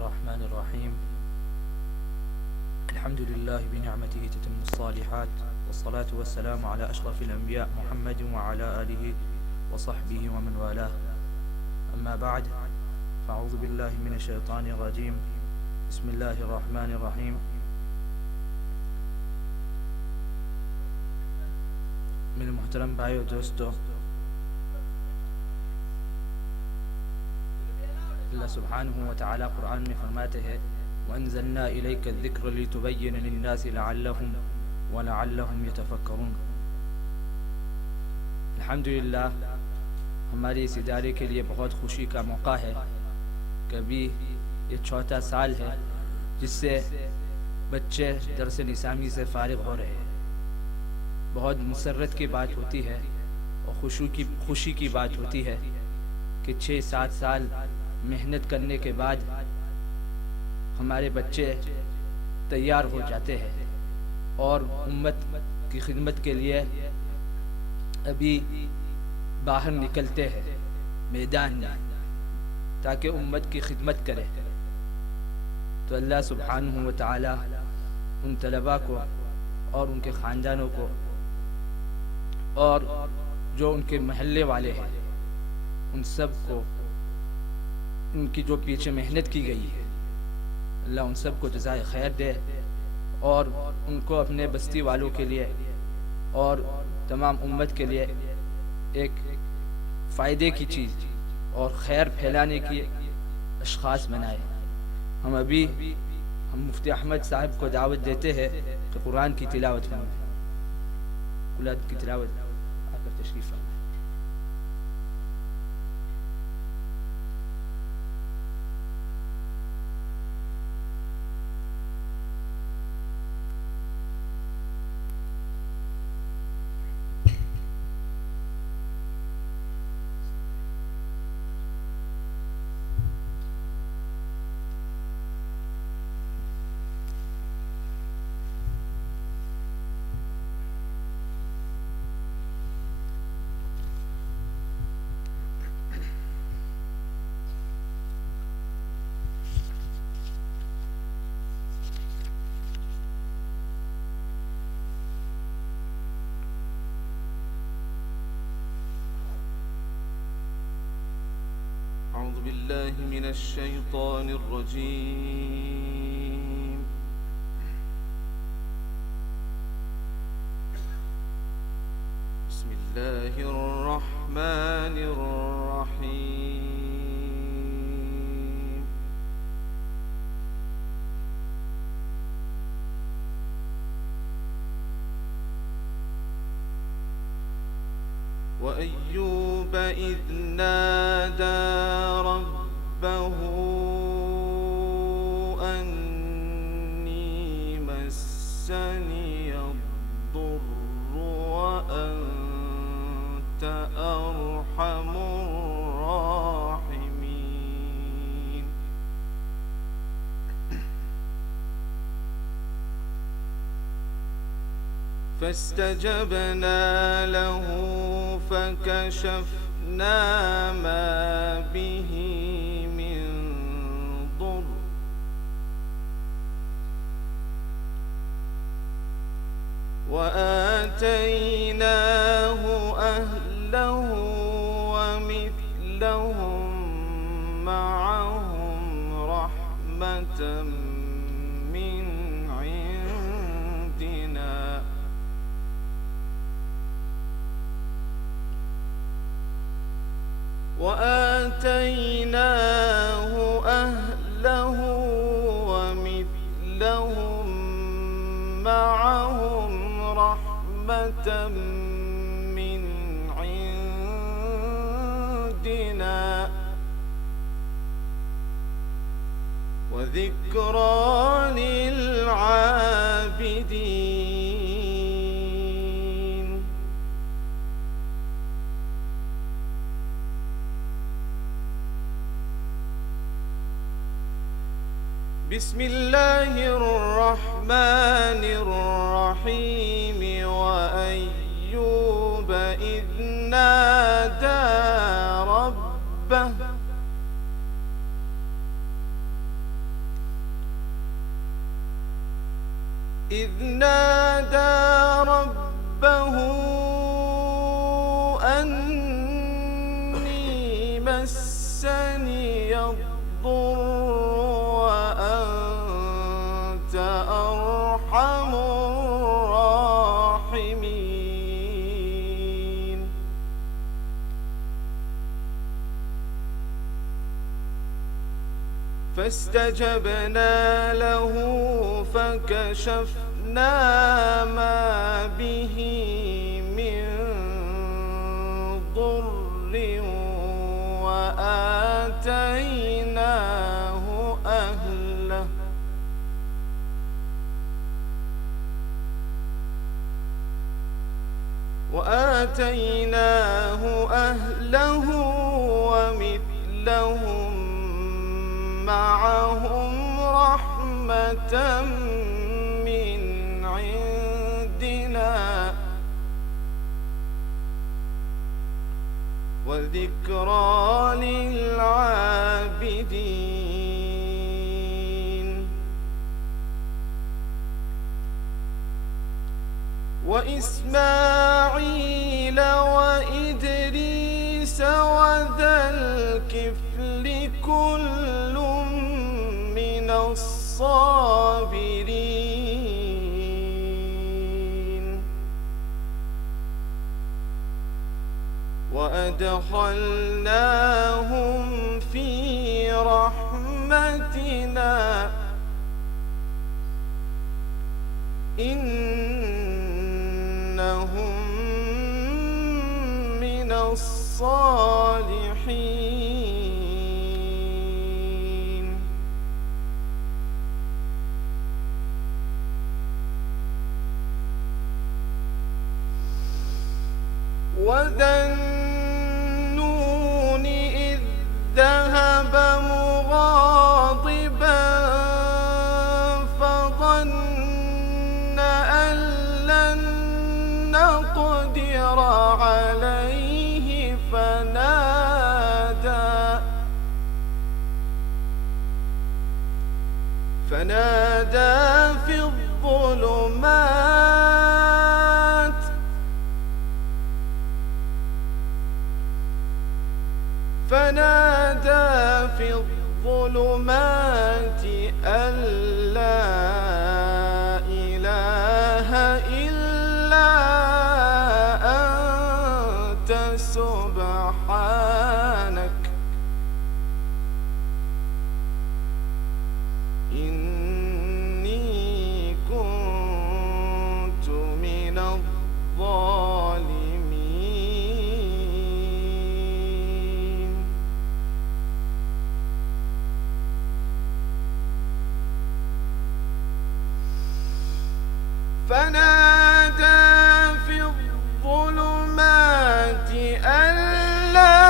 الرحمن الرحيم. الحمد لله بنعمته تتم الصالحات، والصلاة والسلام على أشرف الأنبياء محمد وعلى آله وصحبه ومن والاه. أما بعد، فأعوذ بالله من الشيطان الرجيم. بسم الله الرحمن الرحيم. میرے محترم بھائی اور دوستو، اللہ سبحانہ و تعالی قرآن میں فرماتے ہیں وَأَنزَلْنَا إِلَيْكَ الذِّكْرَ لِتُبَيِّنَ لِلنَّاسِ لَعَلَّهُمْ وَلَعَلَّهُمْ يَتَفَكَّرُونَ۔ الحمدللہ ہمارے اس ادارے کے لیے بہت خوشی کا موقع ہے کہ ابھی یہ چوتھا سال ہے جس سے بچے درس نظامی سے فارغ ہو رہے ہیں۔ بہت مسرت کی بات ہوتی ہے اور خوشی کی بات ہوتی ہے کہ 6-7 سال محنت کرنے کے بعد ہمارے بچے تیار ہو جاتے ہیں اور امت کی خدمت کے لیے ابھی باہر نکلتے ہیں میدان میں تاکہ امت کی خدمت کرے۔ تو اللہ سبحانہ و تعالی ان طلباء کو اور ان کے خاندانوں کو اور جو ان کے محلے والے ہیں ان سب کو ان کی جو پیچھے محنت کی گئی ہے، اللہ ان سب کو جزائے خیر دے اور ان کو اپنے بستی والوں کے لیے اور تمام امت کے لیے ایک فائدے کی چیز اور خیر پھیلانے کی اشخاص بنائے۔ ہم مفتی احمد صاحب کو دعوت دیتے ہیں کہ قرآن کی تلاوت فرمائیں۔ قرآن کی تلاوت آ کر تشریف فرمائیں۔ أعوذ بالله من الشيطان الرجيم. بسم الله الرحمن الرحيم. وأيوب إذ نادى ربه أني مسني الضر وأنت أرحم الراحمين. فاستجبنا له فكشفنا ما به من ضر وآتيناه أهله ومثلهم معهم رحمة من عندنا وآتيناه أهله ومثلهم معهم رحمة من عندنا وذكرى للعابدين. بسم الله الرحمن الرحيم. وأيوب إذ نادى ربه فاستجبنا له فكشفنا ما به من ضر وآتيناه أهله ومثلهم معهم رحمة من عندنا وذكرى للعابدين وإسماعيل وإدريس وذا الكفل كل من الصابرين وأدخلناهم في رحمتنا إنهم من الصالحين وذا النون إذ ذهب مغاضبا فظن أن لن نقدر عليه فنادى في الظلمات أن لا إله إلا أنت سبحانك إني كنت من الظالمين فنادى في الظلمات أن لا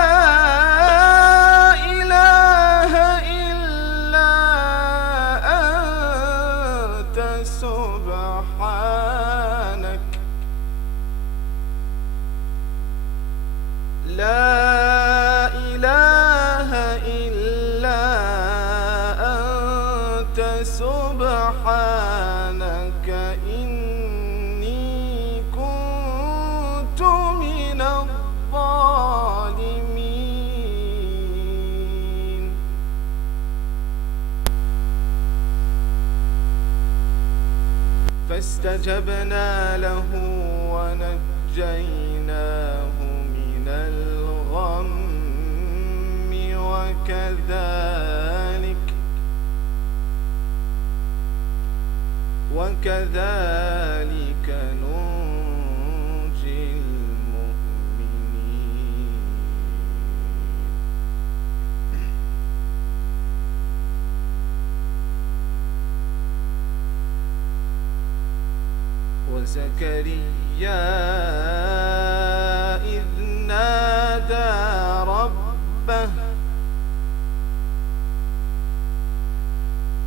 إله إلا أنت سبحانك لا إله إلا أنت سبحانك إني كنت من الظالمين فاستجبنا له ونجيناه من الغم وكذلك ننجي المؤمنين وزكريا إذ نادى ربه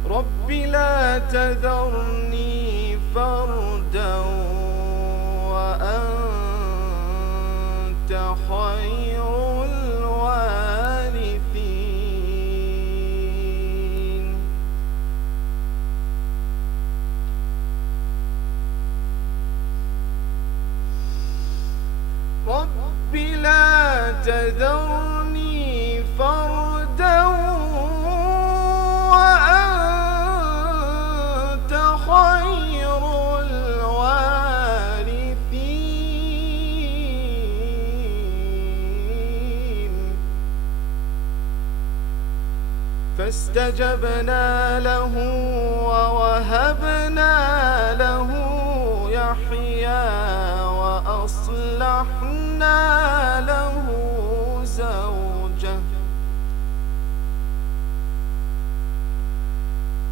رب لا تذرني فردا وأنت خير الوارثين رب لا تذرني فردا وأنت خير الوارثين فاستجبنا له ووهبنا له يحيى وأصلحنا له زوجه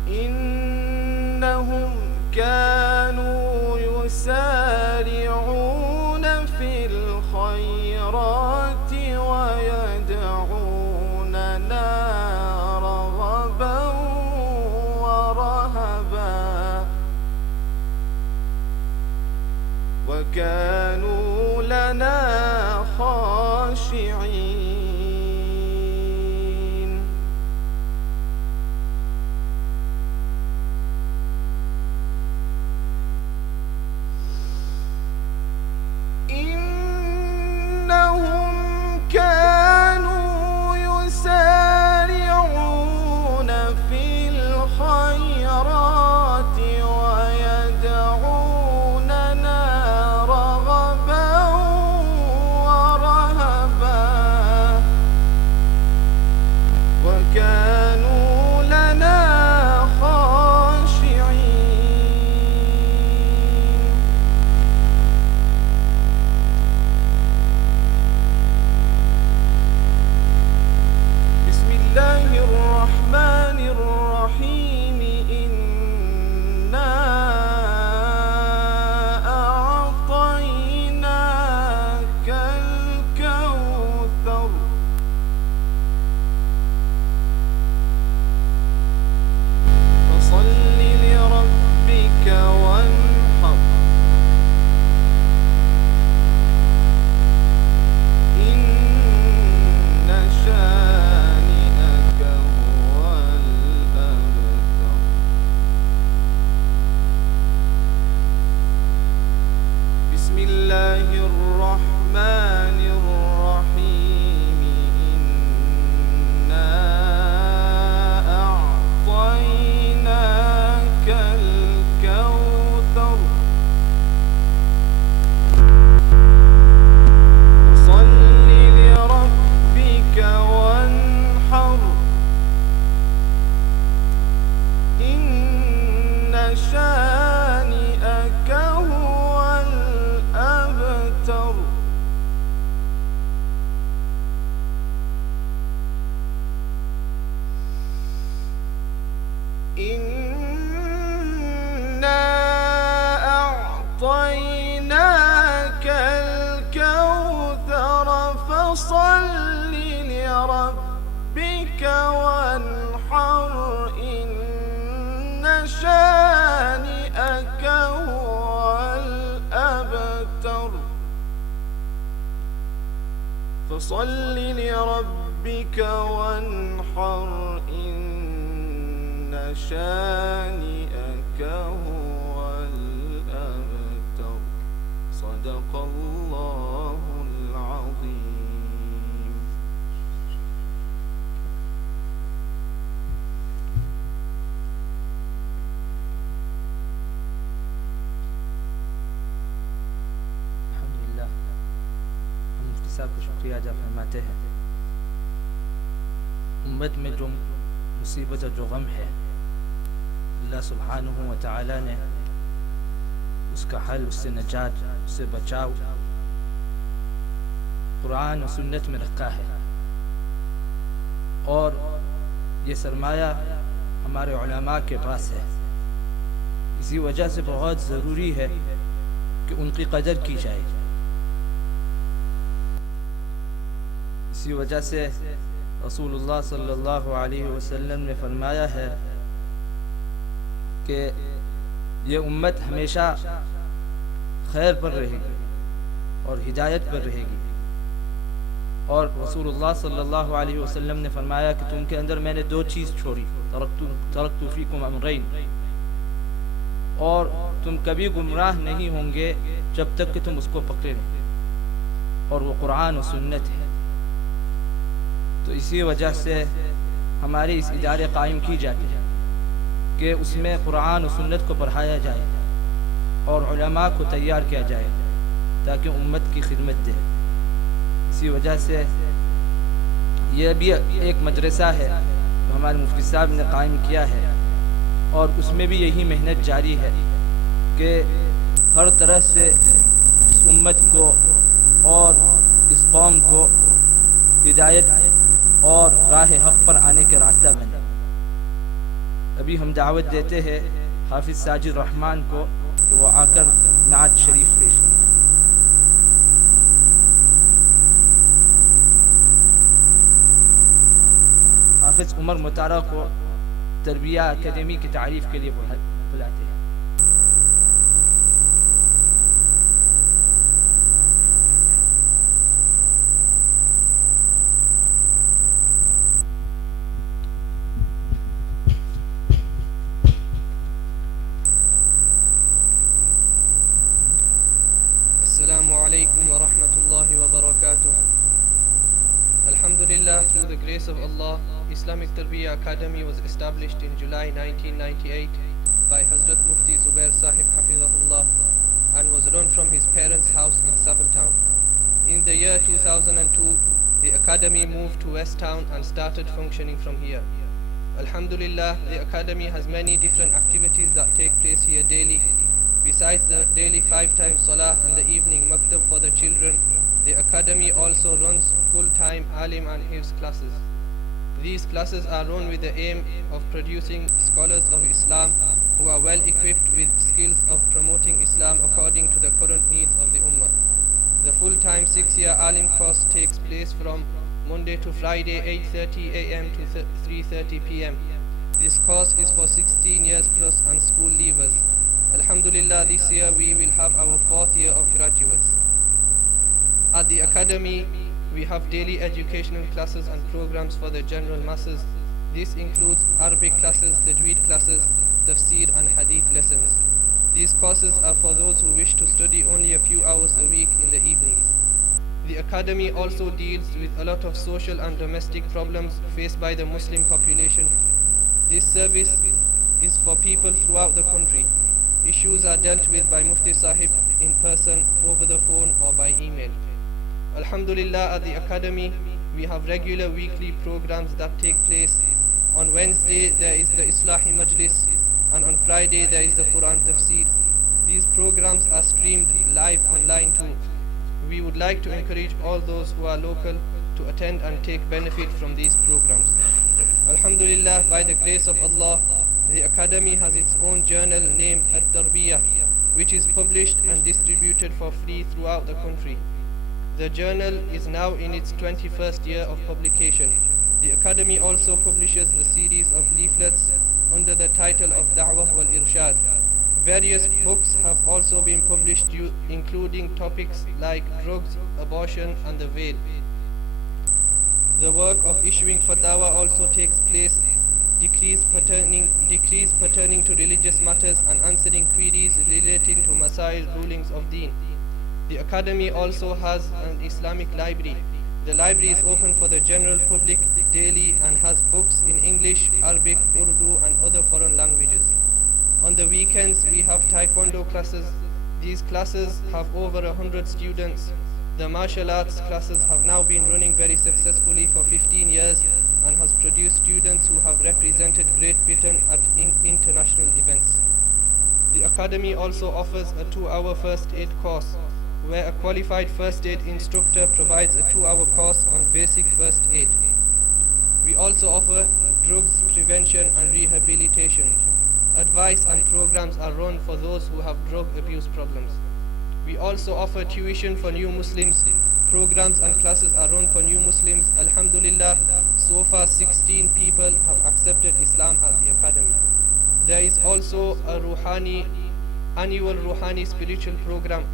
إنهم كانوا يسارعون في الخيرات ويدعوننا رغبا ورهبا وكانوا لنا خاشعين إنهم كانوا يسارعون في الخيرات ويدعوننا رغبا ورهبا وكانوا لنا خاشعين بسم الله الرحمن الرحيم إنا أعطيناك الكوثر فصل لربك وانحر إن شانئك هو الأبتر بسم الله الرحمن الرحيم إنا أعطيناك الكوثر فصل لربك وانحر إن شانئك هو الأبتر إنا أعطيناك الكوثر فصل لربك وانحر إن شانئك هو الأبتر فصل لربك وانحر إن شانئك هو الأبتر صدق الله العظيم الحمدللہ ہم مفتی صاحب کو شکریہ ادا فرماتے ہیں. امت میں جو مصیبت اور جو غم ہے اللہ سبحانہ و تعالی نے اس کا حل، اس سے نجات، اس سے بچاؤ قرآن و سنت میں رکھا ہے. اور یہ سرمایہ ہمارے علماء کے پاس ہے. اسی وجہ سے بہت ضروری ہے کہ ان کی قدر کی جائے. اسی وجہ سے رسول اللہ صلی اللہ علیہ وسلم نے فرمایا ہے کہ یہ امت ہمیشہ خیر پر رہے گی اور ہدایت پر رہے گی. اور رسول اللہ صلی اللہ علیہ وسلم نے فرمایا کہ تم کے اندر میں نے 2 چیز چھوڑی، ترکت فیکم امرین، اور تم کبھی گمراہ نہیں ہوں گے جب تک کہ تم اس کو پکڑے نہیں، اور وہ قرآن و سنت ہے. تو اسی وجہ سے ہمارے اس ادارے قائم کی جاتی ہے کہ اس میں قرآن و سنت کو پڑھایا جائے اور علماء کو تیار کیا جائے تاکہ امت کی خدمت دے. اسی وجہ سے یہ بھی ایک مدرسہ ہے جو ہمارے مفتی صاحب نے قائم کیا ہے، اور اس میں بھی یہی محنت جاری ہے کہ ہر طرح سے اس امت کو اور اس قوم کو ہدایت اور راہ حق پر آنے کے راستہ بنے۔ ابھی ہم دعوت دیتے ہیں حافظ ساجد رحمان کو کہ وہ آ کر نعت شریف پیش کریں۔ حافظ عمر مطالعہ کو تربیہ اکیڈمی کی تعریف کے لیے بلاتے ہیں۔ Assalamu alaikum wa rahmatullahi wa barakatuh. Alhamdulillah, through the grace of Allah, Islamic Tarbiyah Academy was established in July 1998 by Hazrat Mufti Zubair Sahib Hafizahullah and was run from his parents' house in Savile Town. In the year 2002, the Academy moved to West Town and started functioning from here. Alhamdulillah, the Academy has many different activities that take place here daily. Besides the daily 5 times Salah and the evening Maktab for the children, the Academy also runs full-time Alim and Hifz classes. These classes are run with the aim of producing scholars of Islam who are well equipped with skills of promoting Islam according to the current needs of the Ummah. The full-time 6-year Alim course takes place from Monday to Friday 8:30 a.m. to 3:30 p.m. This course is for 16 years plus and school leavers. Alhamdulillah, this year we will have our 4th year of graduates. At the Academy, we have daily educational classes and programs for the general masses. This includes Arabic classes, Tajweed classes, Tafsir and Hadith lessons. These courses are for those who wish to study only a few hours a week in the evenings. The Academy also deals with a lot of social and domestic problems faced by the Muslim population. This service is for people throughout the country. Issues are dealt with by Mufti Sahib in person, over the phone or by email. Alhamdulillah, at the Academy we have regular weekly programs that take place. On Wednesday there is the Islahi Majlis and on Friday there is the Quran Tafsir. These programs are streamed live online too. We would like to encourage all those who are local to attend and take benefit from these programs. Alhamdulillah, by the grace of Allah, the Academy has its own journal named At-Tarbiyah, which is published and distributed for free throughout the country. The journal is now in its 21st year of publication. The Academy also publishes a series of leaflets under the title of Da'wah wal Irshad. Various books have also been published including topics like drugs, abortion and the veil. The work of issuing fatwa also takes place, decrees pertaining to religious matters and answering queries relating to Masail rulings of Deen. The Academy also has an Islamic library. The library is open for the general public daily and has books in English, Arabic, Urdu and other foreign languages. On the weekends we have Taekwondo classes. These classes have over 100 students. The martial arts classes have now been running very successfully for 15 years and has produced students who have represented Great Britain at international events. The Academy also offers a 2-hour first aid course, where a qualified first aid instructor provides a 2-hour course on basic first aid. We also offer drugs prevention and rehabilitation. Advice and programs are run for those who have drug abuse problems. We also offer tuition for new Muslims. Programs and classes are run for new Muslims. Alhamdulillah, so far 16 people have accepted Islam at the Academy. There is also a annual Ruhani spiritual program.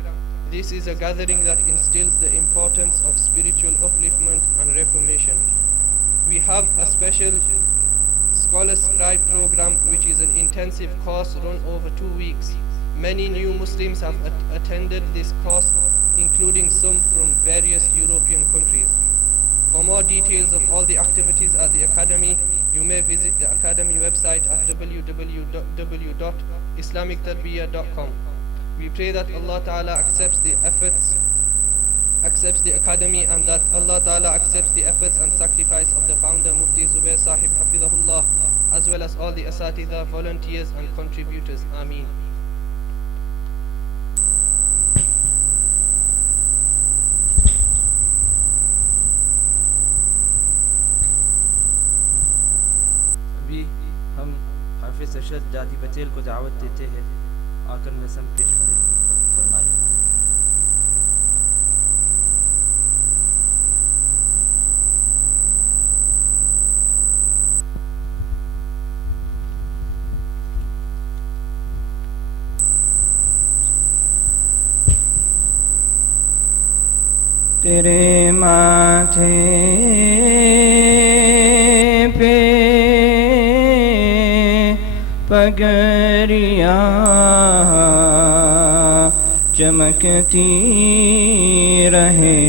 This is a gathering that instills the importance of spiritual upliftment and reformation. We have a special Scholar Scribe program, which is an intensive course run over 2 weeks. Many new Muslims have attended this course, including some from various European countries. For more details of all the activities at the Academy, you may visit the Academy website at www.islamictarbiyah.com. We pray that Allah Ta'ala accepts the Academy and that Allah Ta'ala accepts the efforts and sacrifice of the founder Mufti Zubair Sahib Hafidahullah asatidha, volunteers and contributors. Ameen. ابھی ہم حافظ ارشد دادی پٹیل کو دعوت دیتے ہیں آ کر رسم پیش فرمائے. تیرے ماتھے پہ پگڑیاں چمکتی رہے،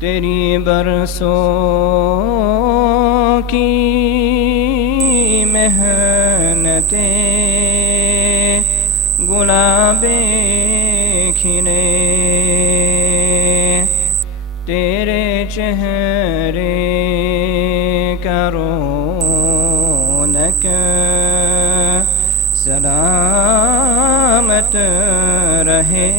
تیری برسوں کی محنتیں گلابیں کھلے، تیرے چہرے کا رونق سلامت رہے،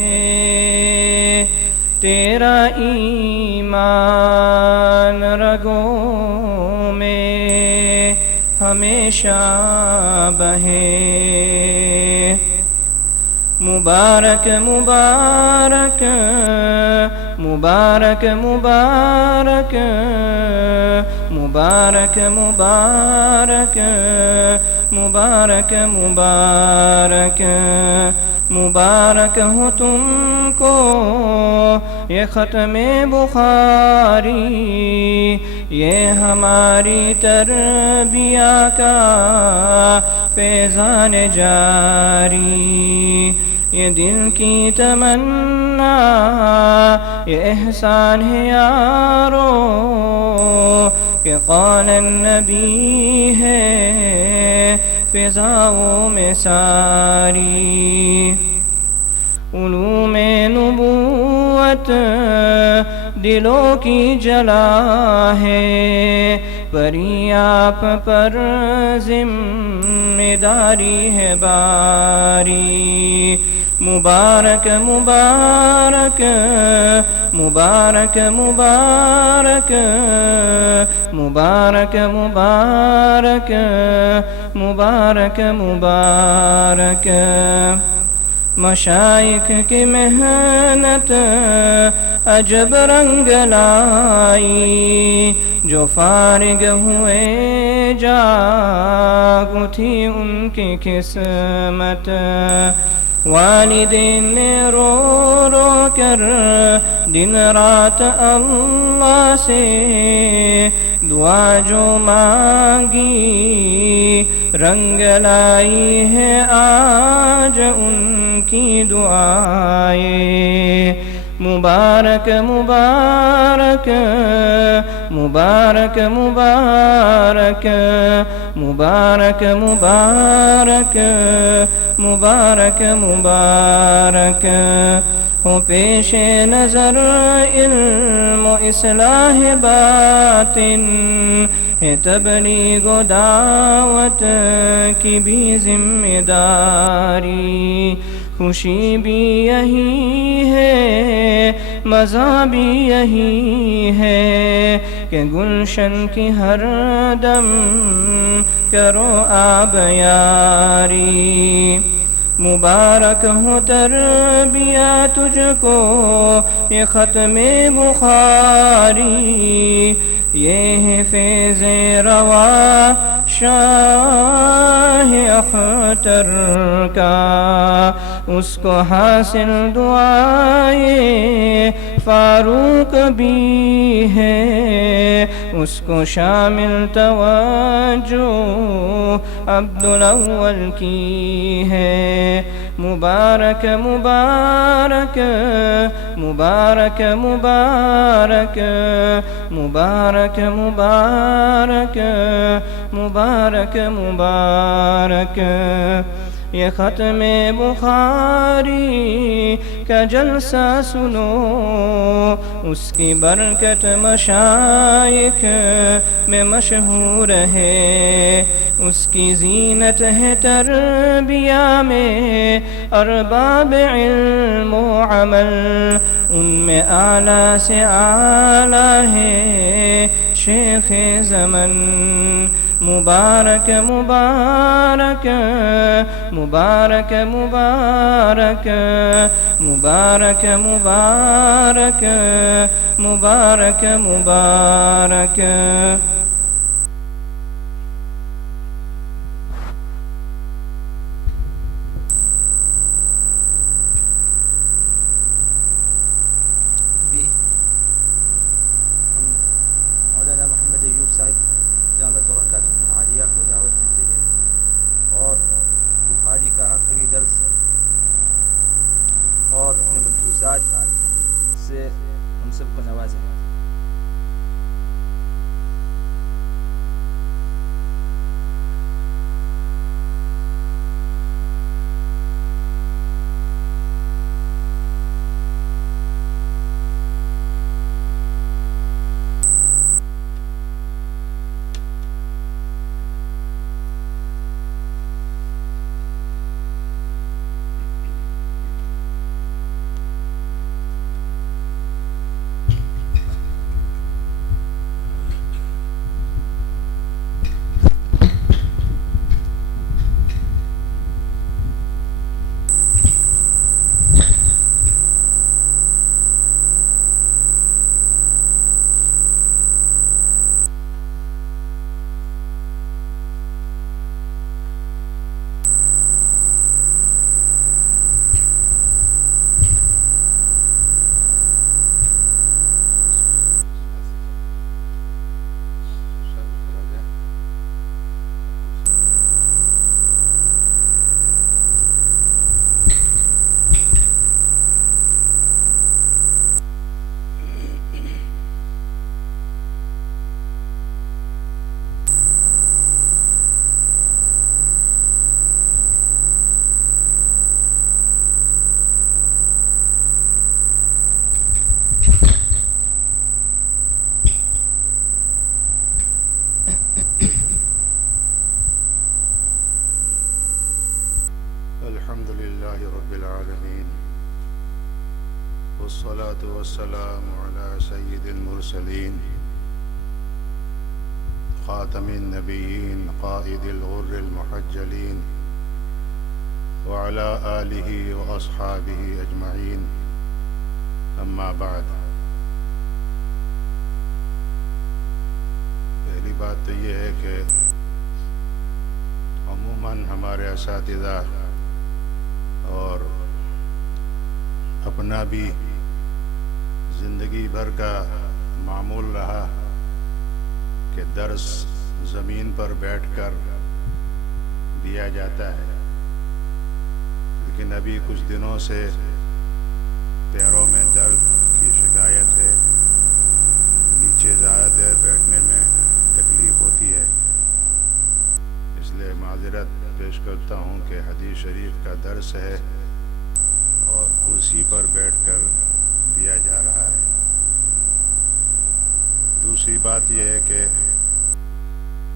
تیرا ایمان رگوں میں ہمیشہ بہے. مبارک مبارک مبارک مبارک مبارک مبارک مبارک مبارک مبارک ہو تم کو یہ ختم بخاری، یہ ہماری تربیہ کا فیضان جاری، یہ دل کی تمنا یہ احسان ہے یارو کہ قول النبی ہے فضاؤں میں ساری. علوم نبوت دلوں کی جلا ہے، پری آپ پر ذمہ داری ہے باری. مبارک مبارک مبارک مبارک مبارک مبارک مبارک مبارک. مشائخ کی محنت عجب رنگ لائی، جو فارغ ہوئے جاگ اٹھی ان کی قسمت. والدین نے رو رو کر دن رات اللہ سے دعا جو مانگی، رنگ لائی ہے آج ان کی دعائیں. مبارک مبارک مبارک مبارک مبارک مبارک مبارک مبارک ہو پیش نظر علم و اصلاح باطن ہے، تبلیغ و دعوت کی بھی ذمہ داری. خوشی بھی یہی ہے، مزہ بھی یہی ہے کہ گلشن کی ہر دم کرو آب یاری. مبارک ہو تربیہ تجھ کو یہ ختم بخاری، یہ ہے فیض روا شاہ اختر کا، اس کو حاصل دعائے فاروق بھی ہے، اس کو شامل توجہ عبدالاول کی ہے. مبارک مبارک مبارک مبارک مبارک مبارک مبارک مبارک. یہ ختم بخاری کا جلسہ سنو، اس کی برکت مشائخ میں مشہور ہے، اس کی زینت ہے تربیہ میں ارباب علم و عمل، ان میں اعلیٰ سے اعلیٰ ہے شیخ زمن۔ مبارک مبارک مبارک مبارک مبارک مبارک مبارک مبارک۔ بھی ہم مولانا محمد ایوب صاحب دامت برکاتہم العالیہ کو دعوت دیتے ہیں اور بخاری کا آخری درس اور اپنے ملفوظات سے ہم سب کو نوازیں۔ الحمد لله رب العالمين والصلاة والسلام على سيد المرسلين خاتم النبيين قائد الغر المحجلين وعلى آله وأصحابه أجمعين، أما بعد۔ پہلی بات تو یہ ہے کہ عموماً ہمارے اساتذہ اور اپنا بھی زندگی بھر کا معمول رہا کہ درس زمین پر بیٹھ کر دیا جاتا ہے، لیکن ابھی کچھ دنوں سے پیروں میں درد کی شکایت ہے، نیچے زیادہ دیر بیٹھنے میں تکلیف ہوتی ہے، اس لیے معذرت پیش کرتا ہوں کہ حدیث شریف کا درس ہے اور کرسی پر بیٹھ کر دیا جا رہا ہے۔ دوسری بات یہ ہے کہ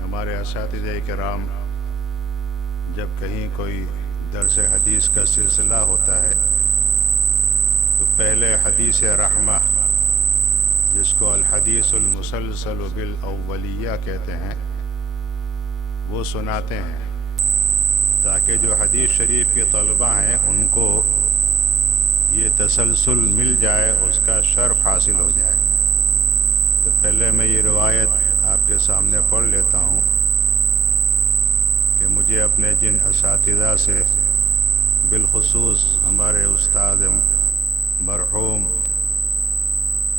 ہمارے اساتذہ کرام جب کہیں کوئی درس حدیث کا سلسلہ ہوتا ہے تو پہلے حدیث رحمہ، جس کو الحدیث المسلسل بالاولیہ کہتے ہیں، وہ سناتے ہیں تاکہ جو حدیث شریف کے طلبہ ہیں ان کو یہ تسلسل مل جائے، اس کا شرف حاصل ہو جائے۔ تو پہلے میں یہ روایت آپ کے سامنے پڑھ لیتا ہوں کہ مجھے اپنے جن اساتذہ سے، بالخصوص ہمارے استاد مرحوم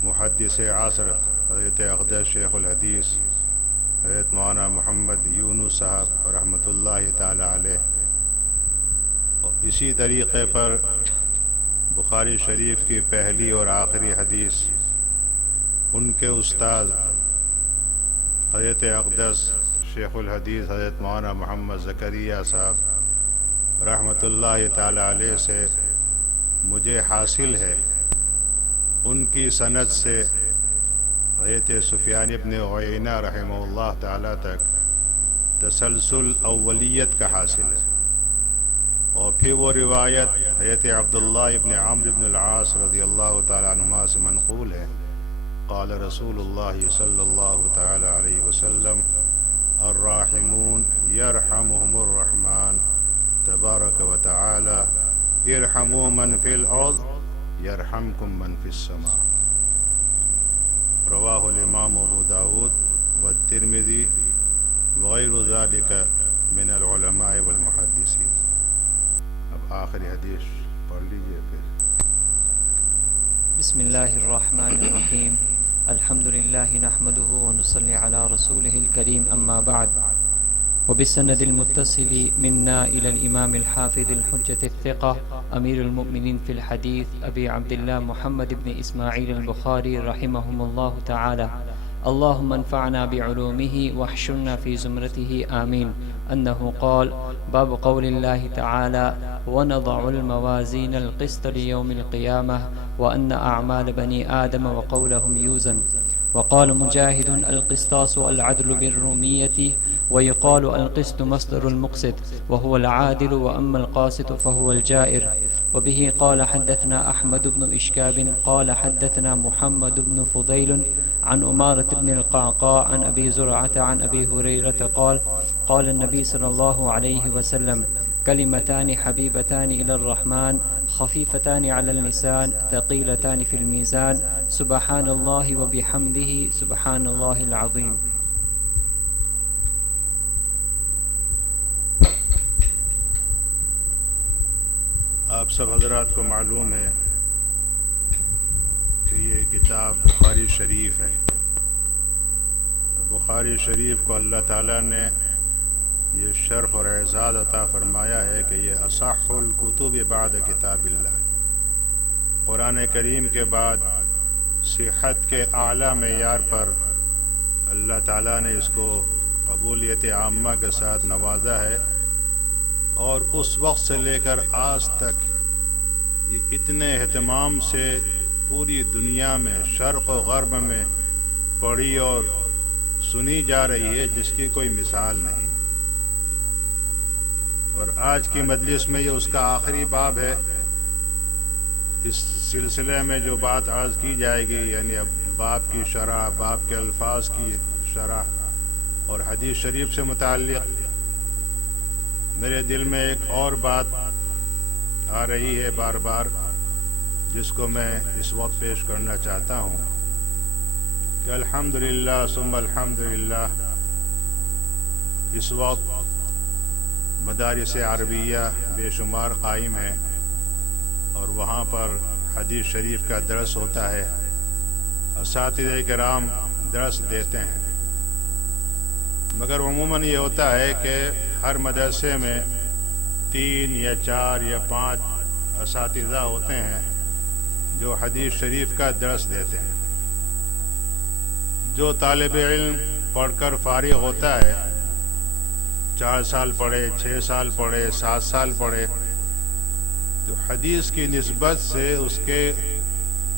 محدث عصر حضرت اقدس شیخ الحدیث حضرت مولانا محمد یونس صاحب رحمۃ اللہ تعالی علیہ، اور اسی طریقے پر بخاری شریف کی پہلی اور آخری حدیث ان کے استاد حضرت اقدس شیخ الحدیث حضرت مولانا محمد زکریا صاحب رحمۃ اللہ تعالی علیہ سے مجھے حاصل ہے ان کی سند سے حضرت سفیان ابن عیینہ رحمہ اللہ تعالیٰ تک تسلسل اولیت کا حاصل ہے، اور پھر وہ روایت حضرت عبداللہ ابن عمرو ابن العاص رضی اللہ تعالیٰ عنہما سے منقول ہے، قال رسول اللہ صلی اللہ تعالیٰ علیہ وسلم الراحمون یرحمہم الرحمن تبارک و تعالی ارحموا من فی الارض یرحمکم من فی السماء، رواہ الامام ابو داود والترمذی وغیر ذالک من العلماء والمحدثین۔ اب آخری حدیث پڑھ لیجئے پھر۔ بسم اللہ الرحمن الرحیم، الحمد للہ نحمده ونصلی علی رسوله الکریم، اما بعد، وبالسند المتصل منا إلى الإمام الحافظ الحجة الثقة أمير المؤمنين في الحديث أبي عبد الله محمد بن إسماعيل البخاري رحمهم الله تعالى، اللهم انفعنا بعلومه واحشرنا في زمرته آمين، أنه قال: باب قول الله تعالى: ونضع الموازين القسط ليوم القيامة وأن أعمال بني آدم وقولهم يوزن. وقال مجاهد: القسطاس العدل بالرومية، ويقال القسط مصدر المقسط وهو العادل، وأما القاسط فهو الجائر. وبه قال حدثنا أحمد بن إشكاب قال حدثنا محمد بن فضيل عن أمارة بن القعقاع عن أبي زرعة عن أبي هريرة قال: قال النبي صلى الله عليه وسلم: كلمتان حبيبتان إلى الرحمن خفيفتان على اللسان ثقيلتان في الميزان، سبحان الله وبحمده سبحان الله العظيم. آپ سب حضرات کو معلوم ہے کہ یہ کتاب بخاری شریف ہے۔ بخاری شریف کو اللہ تعالیٰ نے یہ شرف اور اعزاز عطا فرمایا ہے کہ یہ اصح الکتب بعد کتاب اللہ، قرآن کریم کے بعد صحت کے اعلیٰ معیار پر اللہ تعالیٰ نے اس کو قبولیت عامہ کے ساتھ نوازا ہے، اور اس وقت سے لے کر آج تک یہ اتنے اہتمام سے پوری دنیا میں شرق و غرب میں پڑھی اور سنی جا رہی ہے جس کی کوئی مثال نہیں۔ اور آج کی مجلس میں یہ اس کا آخری باب ہے۔ اس سلسلے میں جو بات عرض کی جائے گی، یعنی اب باب کی شرح، باب کے الفاظ کی شرح اور حدیث شریف سے متعلق میرے دل میں ایک اور بات آ رہی ہے بار بار، جس کو میں اس وقت پیش کرنا چاہتا ہوں کہ الحمدللہ ثم الحمدللہ اس وقت مدارس عربیہ بے شمار قائم ہیں، اور وہاں پر حدیث شریف کا درس ہوتا ہے، اساتذہ کرام درس دیتے ہیں، مگر عموماً یہ ہوتا ہے کہ ہر مدرسے میں 3 یا 4 یا 5 اساتذہ ہوتے ہیں جو حدیث شریف کا درس دیتے ہیں۔ جو طالب علم پڑھ کر فارغ ہوتا ہے، 4 سال پڑھے، 6 سال پڑھے، 7 سال پڑھے، تو حدیث کی نسبت سے اس کے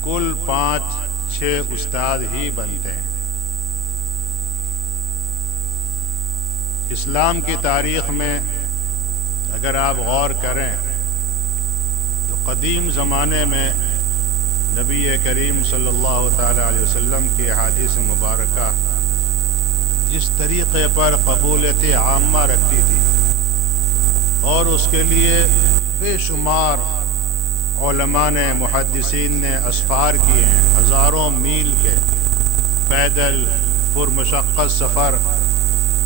کل 5-6 استاد ہی بنتے ہیں۔ اسلام کی تاریخ میں اگر آپ غور کریں تو قدیم زمانے میں نبی کریم صلی اللہ تعالی علیہ وسلم کی احادیث مبارکہ جس طریقے پر قبولیت عامہ رکھتی تھی، اور اس کے لیے بے شمار علماء نے، محدثین نے اسفار کیے ہیں، ہزاروں میل کے پیدل پرمشقت سفر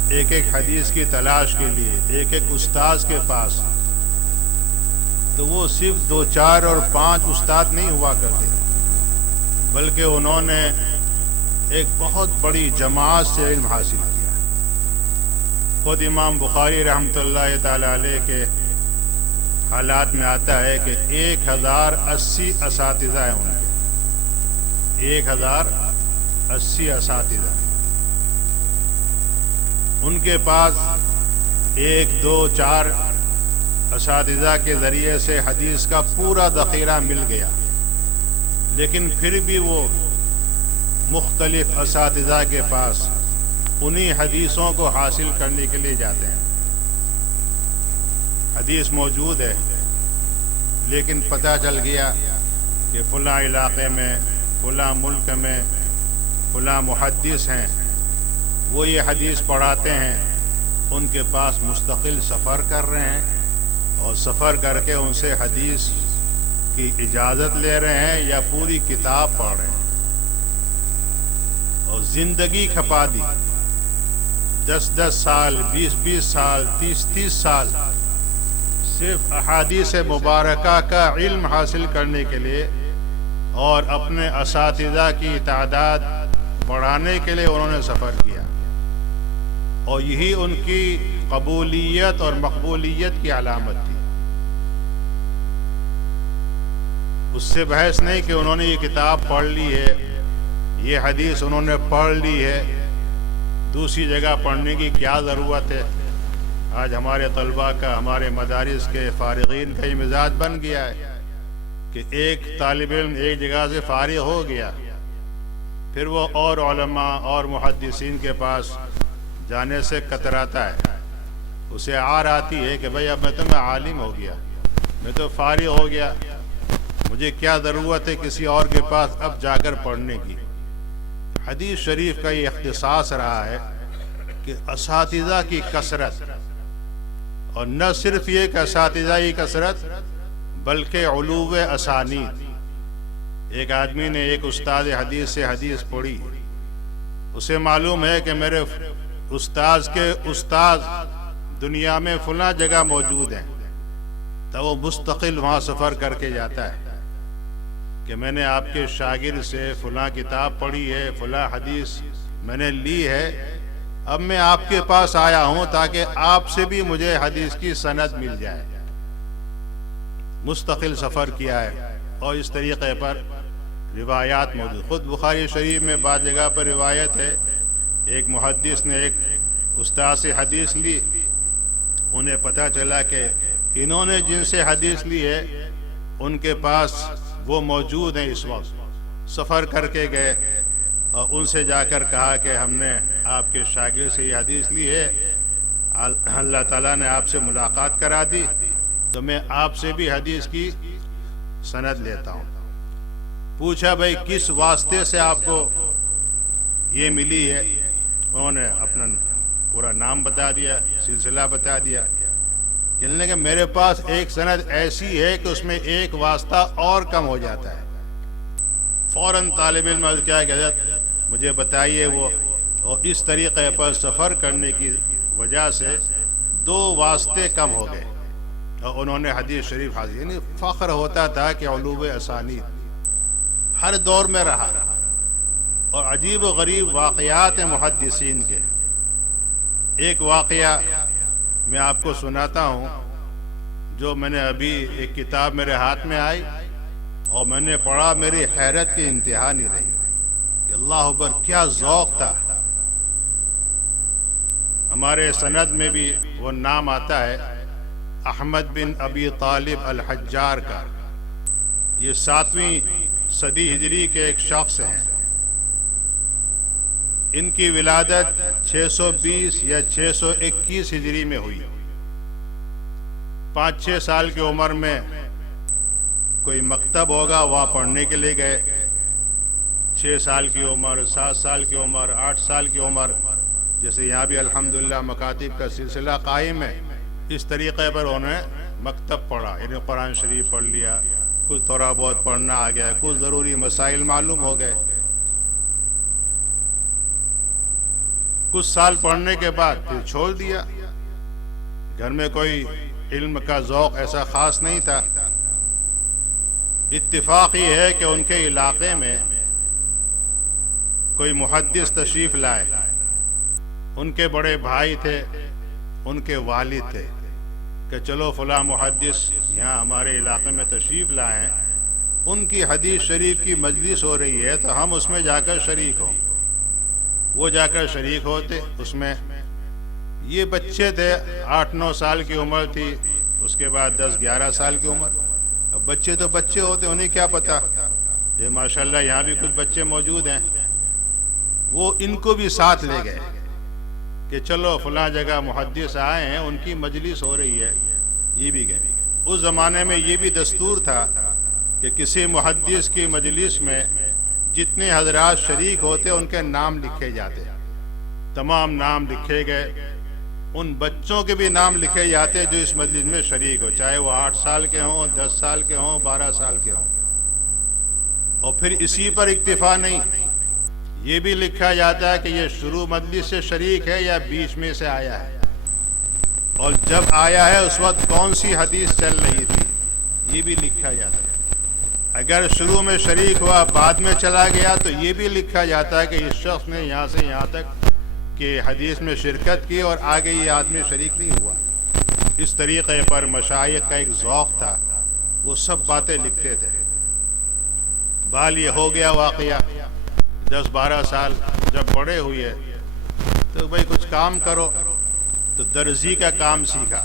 ایک ایک حدیث کی تلاش کے لیے، ایک ایک استاذ کے پاس، تو وہ صرف 2, 4 اور 5 استاد نہیں ہوا کرتے، بلکہ انہوں نے ایک بہت بڑی جماعت سے علم حاصل کیا۔ خود امام بخاری رحمۃ اللہ تعالی علیہ کے حالات میں آتا ہے کہ 1080 اساتذہ ہیں ان کے، 1080 اساتذہ۔ ان کے پاس 1, 2, 4 اساتذہ کے ذریعے سے حدیث کا پورا ذخیرہ مل گیا، لیکن پھر بھی وہ مختلف اساتذہ کے پاس انہی حدیثوں کو حاصل کرنے کے لیے جاتے ہیں۔ حدیث موجود ہے، لیکن پتہ چل گیا کہ فلاں علاقے میں، فلاں ملک میں فلاں محدث ہیں، وہ یہ حدیث پڑھاتے ہیں، ان کے پاس مستقل سفر کر رہے ہیں اور سفر کر کے ان سے حدیث کی اجازت لے رہے ہیں یا پوری کتاب پڑھ رہے ہیں، اور زندگی کھپا دی، 10 سال، 20 سال، 30 سال صرف احادیث مبارکہ کا علم حاصل کرنے کے لیے اور اپنے اساتذہ کی تعداد بڑھانے کے لیے انہوں نے سفر کیا، اور یہی ان کی قبولیت اور مقبولیت کی علامت تھی۔ اس سے بحث نہیں کہ انہوں نے یہ کتاب پڑھ لی ہے، یہ حدیث انہوں نے پڑھ لی ہے، دوسری جگہ پڑھنے کی کیا ضرورت ہے۔ آج ہمارے طلباء کا، ہمارے مدارس کے فارغین کا یہ مزاج بن گیا ہے کہ ایک طالب علم ایک جگہ سے فارغ ہو گیا، پھر وہ اور علماء اور محدثین کے پاس جانے سے کتراتا ہے، اسے عار آتی ہے کہ بھئی اب میں تو عالم ہو گیا، میں تو فارغ ہو گیا، مجھے کیا ضرورت ہے کسی اور کے پاس اب جا کر پڑھنے کی۔ حدیث شریف کا یہ اختصاص رہا ہے کہ اساتذہ کی کثرت، اور نہ صرف یہ کہ اساتذہ کی کثرت بلکہ علو اسانید۔ ایک آدمی نے ایک استاد حدیث سے حدیث پڑھی، اسے معلوم ہے کہ میرے استاذ کے استاد دنیا میں فلاں جگہ موجود ہیں، تو وہ مستقل وہاں سفر کر کے جاتا ہے کہ میں نے آپ کے شاگرد سے فلاں کتاب پڑھی ہے، فلاں حدیث میں نے لی ہے، اب میں آپ کے پاس آیا ہوں تاکہ آپ سے بھی مجھے حدیث کی سند مل جائے۔ مستقل سفر کیا ہے، اور اس طریقے پر روایات موجود۔ خود بخاری شریف میں بعض جگہ پر روایت ہے، ایک محدث نے ایک استاد سے حدیث لی، انہیں پتہ چلا کہ انہوں نے جن سے حدیث لی ہے ان کے پاس وہ موجود ہیں، اس وقت سفر کر کے گئے اور ان سے جا کر کہا کہ ہم نے آپ کے شاگرد سے یہ حدیث لی ہے، اللہ تعالیٰ نے آپ سے ملاقات کرا دی، تو میں آپ سے بھی حدیث کی سند لیتا ہوں۔ پوچھا بھئی کس واسطے سے آپ کو یہ ملی ہے؟ انہوں نے اپنا پورا نام بتا دیا، سلسلہ بتا دیا۔ کہنے لگے میرے پاس ایک سند ایسی ہے کہ اس میں ایک واسطہ اور کم ہو جاتا ہے۔ فوراً طالب علم عرض کیا کہ حضرت مجھے بتائیے وہ، اور اس طریقے پر سفر کرنے کی وجہ سے 2 واسطے کم ہو گئے، اور انہوں نے حدیث شریف حاصل۔ یعنی فخر ہوتا تھا کہ علو اسانید ہر دور میں رہا، اور عجیب و غریب واقعات ہیں محدثین کے۔ ایک واقعہ میں آپ کو سناتا ہوں، جو میں نے ابھی ایک کتاب میرے ہاتھ میں آئی اور میں نے پڑھا، میری حیرت کی انتہا نہیں رہی کہ اللہ اکبر کیا ذوق تھا۔ ہمارے سند میں بھی وہ نام آتا ہے احمد بن ابی طالب الحجار کا، یہ 7ویں صدی ہجری کے ایک شخص ہیں۔ ان کی ولادت 620 یا 621 ہجری میں ہوئی۔ 5-6 سال کی عمر میں کوئی مکتب ہوگا، وہاں پڑھنے کے لیے گئے۔ 6 سال کی عمر، 7 سال کی عمر، 8 سال کی عمر، جیسے یہاں بھی الحمدللہ مکاتب کا سلسلہ قائم ہے، اس طریقے پر انہوں نے مکتب پڑھا، یعنی قرآن شریف پڑھ لیا، کچھ تھوڑا بہت پڑھنا آ گیا، کچھ ضروری مسائل معلوم ہو گئے۔ کچھ سال پڑھنے کے بعد پھر چھوڑ دیا، گھر میں کوئی علم کا ذوق ایسا خاص نہیں تھا۔ اتفاق یہ ہے کہ ان کے علاقے میں کوئی محدث تشریف لائے، ان کے بڑے بھائی تھے، ان کے والد تھے، کہ چلو فلاں محدث یہاں ہمارے علاقے میں تشریف لائے ہیں، ان کی حدیث شریف کی مجلس ہو رہی ہے تو ہم اس میں جا کر شریک ہوں۔ وہ جا کر شریک ہوتے اس میں۔ یہ بچے تھے، 8-9 سال کی عمر تھی، اس کے بعد 10-11 سال کی عمر. اب بچے تو بچے ہوتے، انہیں کیا پتا. یہ ماشاءاللہ یہاں بھی کچھ بچے موجود ہیں، وہ ان کو بھی ساتھ لے گئے کہ چلو فلاں جگہ محدث آئے ہیں، ان کی مجلس ہو رہی ہے، یہ بھی گئے. اس زمانے میں یہ بھی دستور تھا کہ کسی محدث کی مجلس میں جتنے حضرات شریک ہوتے ان کے نام لکھے جاتے. تمام نام لکھے گئے. ان بچوں کے بھی نام لکھے جاتے جو اس مجلس میں شریک ہو، چاہے وہ 8 سال کے ہوں، 10 سال کے ہوں، 12 سال کے ہوں. اور پھر اسی پر اکتفا نہیں، یہ بھی لکھا جاتا ہے کہ یہ شروع مجلس سے شریک ہے یا بیچ میں سے آیا ہے، اور جب آیا ہے اس وقت کون سی حدیث چل رہی تھی، یہ بھی لکھا جاتا ہے. اگر شروع میں شریک ہوا بعد میں چلا گیا تو یہ بھی لکھا جاتا ہے کہ اس شخص نے یہاں سے یہاں تک کہ حدیث میں شرکت کی اور آگے یہ آدمی شریک نہیں ہوا. اس طریقے پر مشائخ کا ایک ذوق تھا، وہ سب باتیں لکھتے تھے. بال یہ ہو گیا واقعہ 10-12 سال جب بڑے ہوئے تو بھائی کچھ کام کرو، تو درزی کا کام سیکھا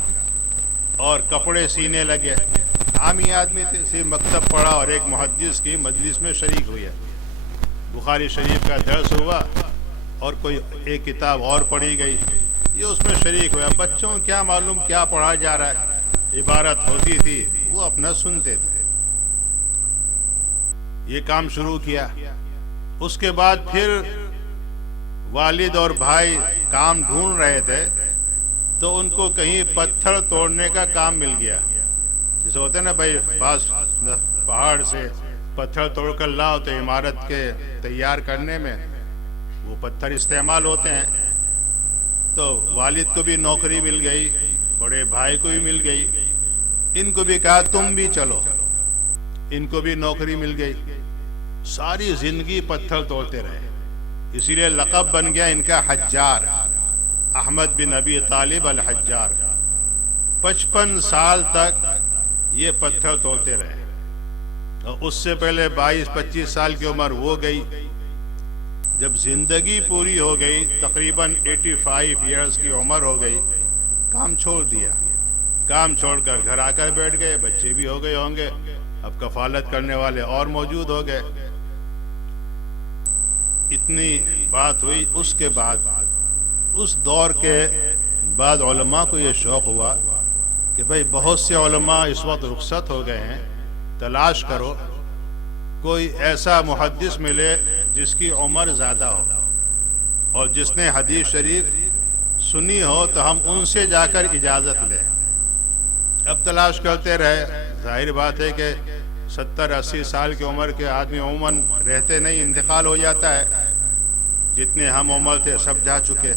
اور کپڑے سینے لگے. عامی آدمی تھے، صرف مکتب پڑھا اور ایک محدث کی مجلس میں شریک ہوئے. بخاری شریف کا درس ہوا اور کوئی ایک کتاب اور پڑھی گئی، یہ اس میں شریک ہوا. بچوں کو کیا معلوم کیا پڑھا جا رہا ہے، عبارت ہوتی تھی وہ اپنا سنتے تھے. یہ کام شروع کیا. اس کے بعد پھر والد اور بھائی کام ڈھونڈ رہے تھے تو ان کو کہیں پتھر توڑنے کا کام مل گیا. جیسے ہوتے نا بھائی بعض پہاڑ سے پتھر توڑ کر لاؤ تو عمارت کے تیار کرنے میں وہ پتھر استعمال ہوتے ہیں. تو والد کو بھی نوکری مل گئی، بڑے بھائی کو بھی مل گئی. ان کو بھی کہا تم بھی چلو، ان کو بھی نوکری مل گئی. ساری زندگی پتھر توڑتے رہے، اسی لیے لقب بن گیا ان کا حجار، احمد بن ابی طالب الحجار. 55 سال تک یہ پتھر توڑتے رہے. اور اس سے پہلے 22-25 سال کی عمر وہ گئی. جب زندگی پوری ہو گئی، تقریباً 85 ایئرز کی عمر ہو گئی، کام چھوڑ دیا. کام چھوڑ کر گھر آ کر بیٹھ گئے. بچے بھی ہو گئے ہوں گے، اب کفالت کرنے والے اور موجود ہو گئے. اتنی بات ہوئی. اس کے بعد اس دور کے بعد علماء کو یہ شوق ہوا کہ بھئی بہت سے علماء اس وقت رخصت ہو گئے ہیں، تلاش کرو کوئی ایسا محدث ملے جس کی عمر زیادہ ہو اور جس نے حدیث شریف سنی ہو تو ہم ان سے جا کر اجازت لیں. اب تلاش کرتے رہے. ظاہر بات ہے کہ 70-80 سال کی عمر کے آدمی عموماً رہتے نہیں، انتقال ہو جاتا ہے. جتنے ہم عمر تھے سب جا چکے.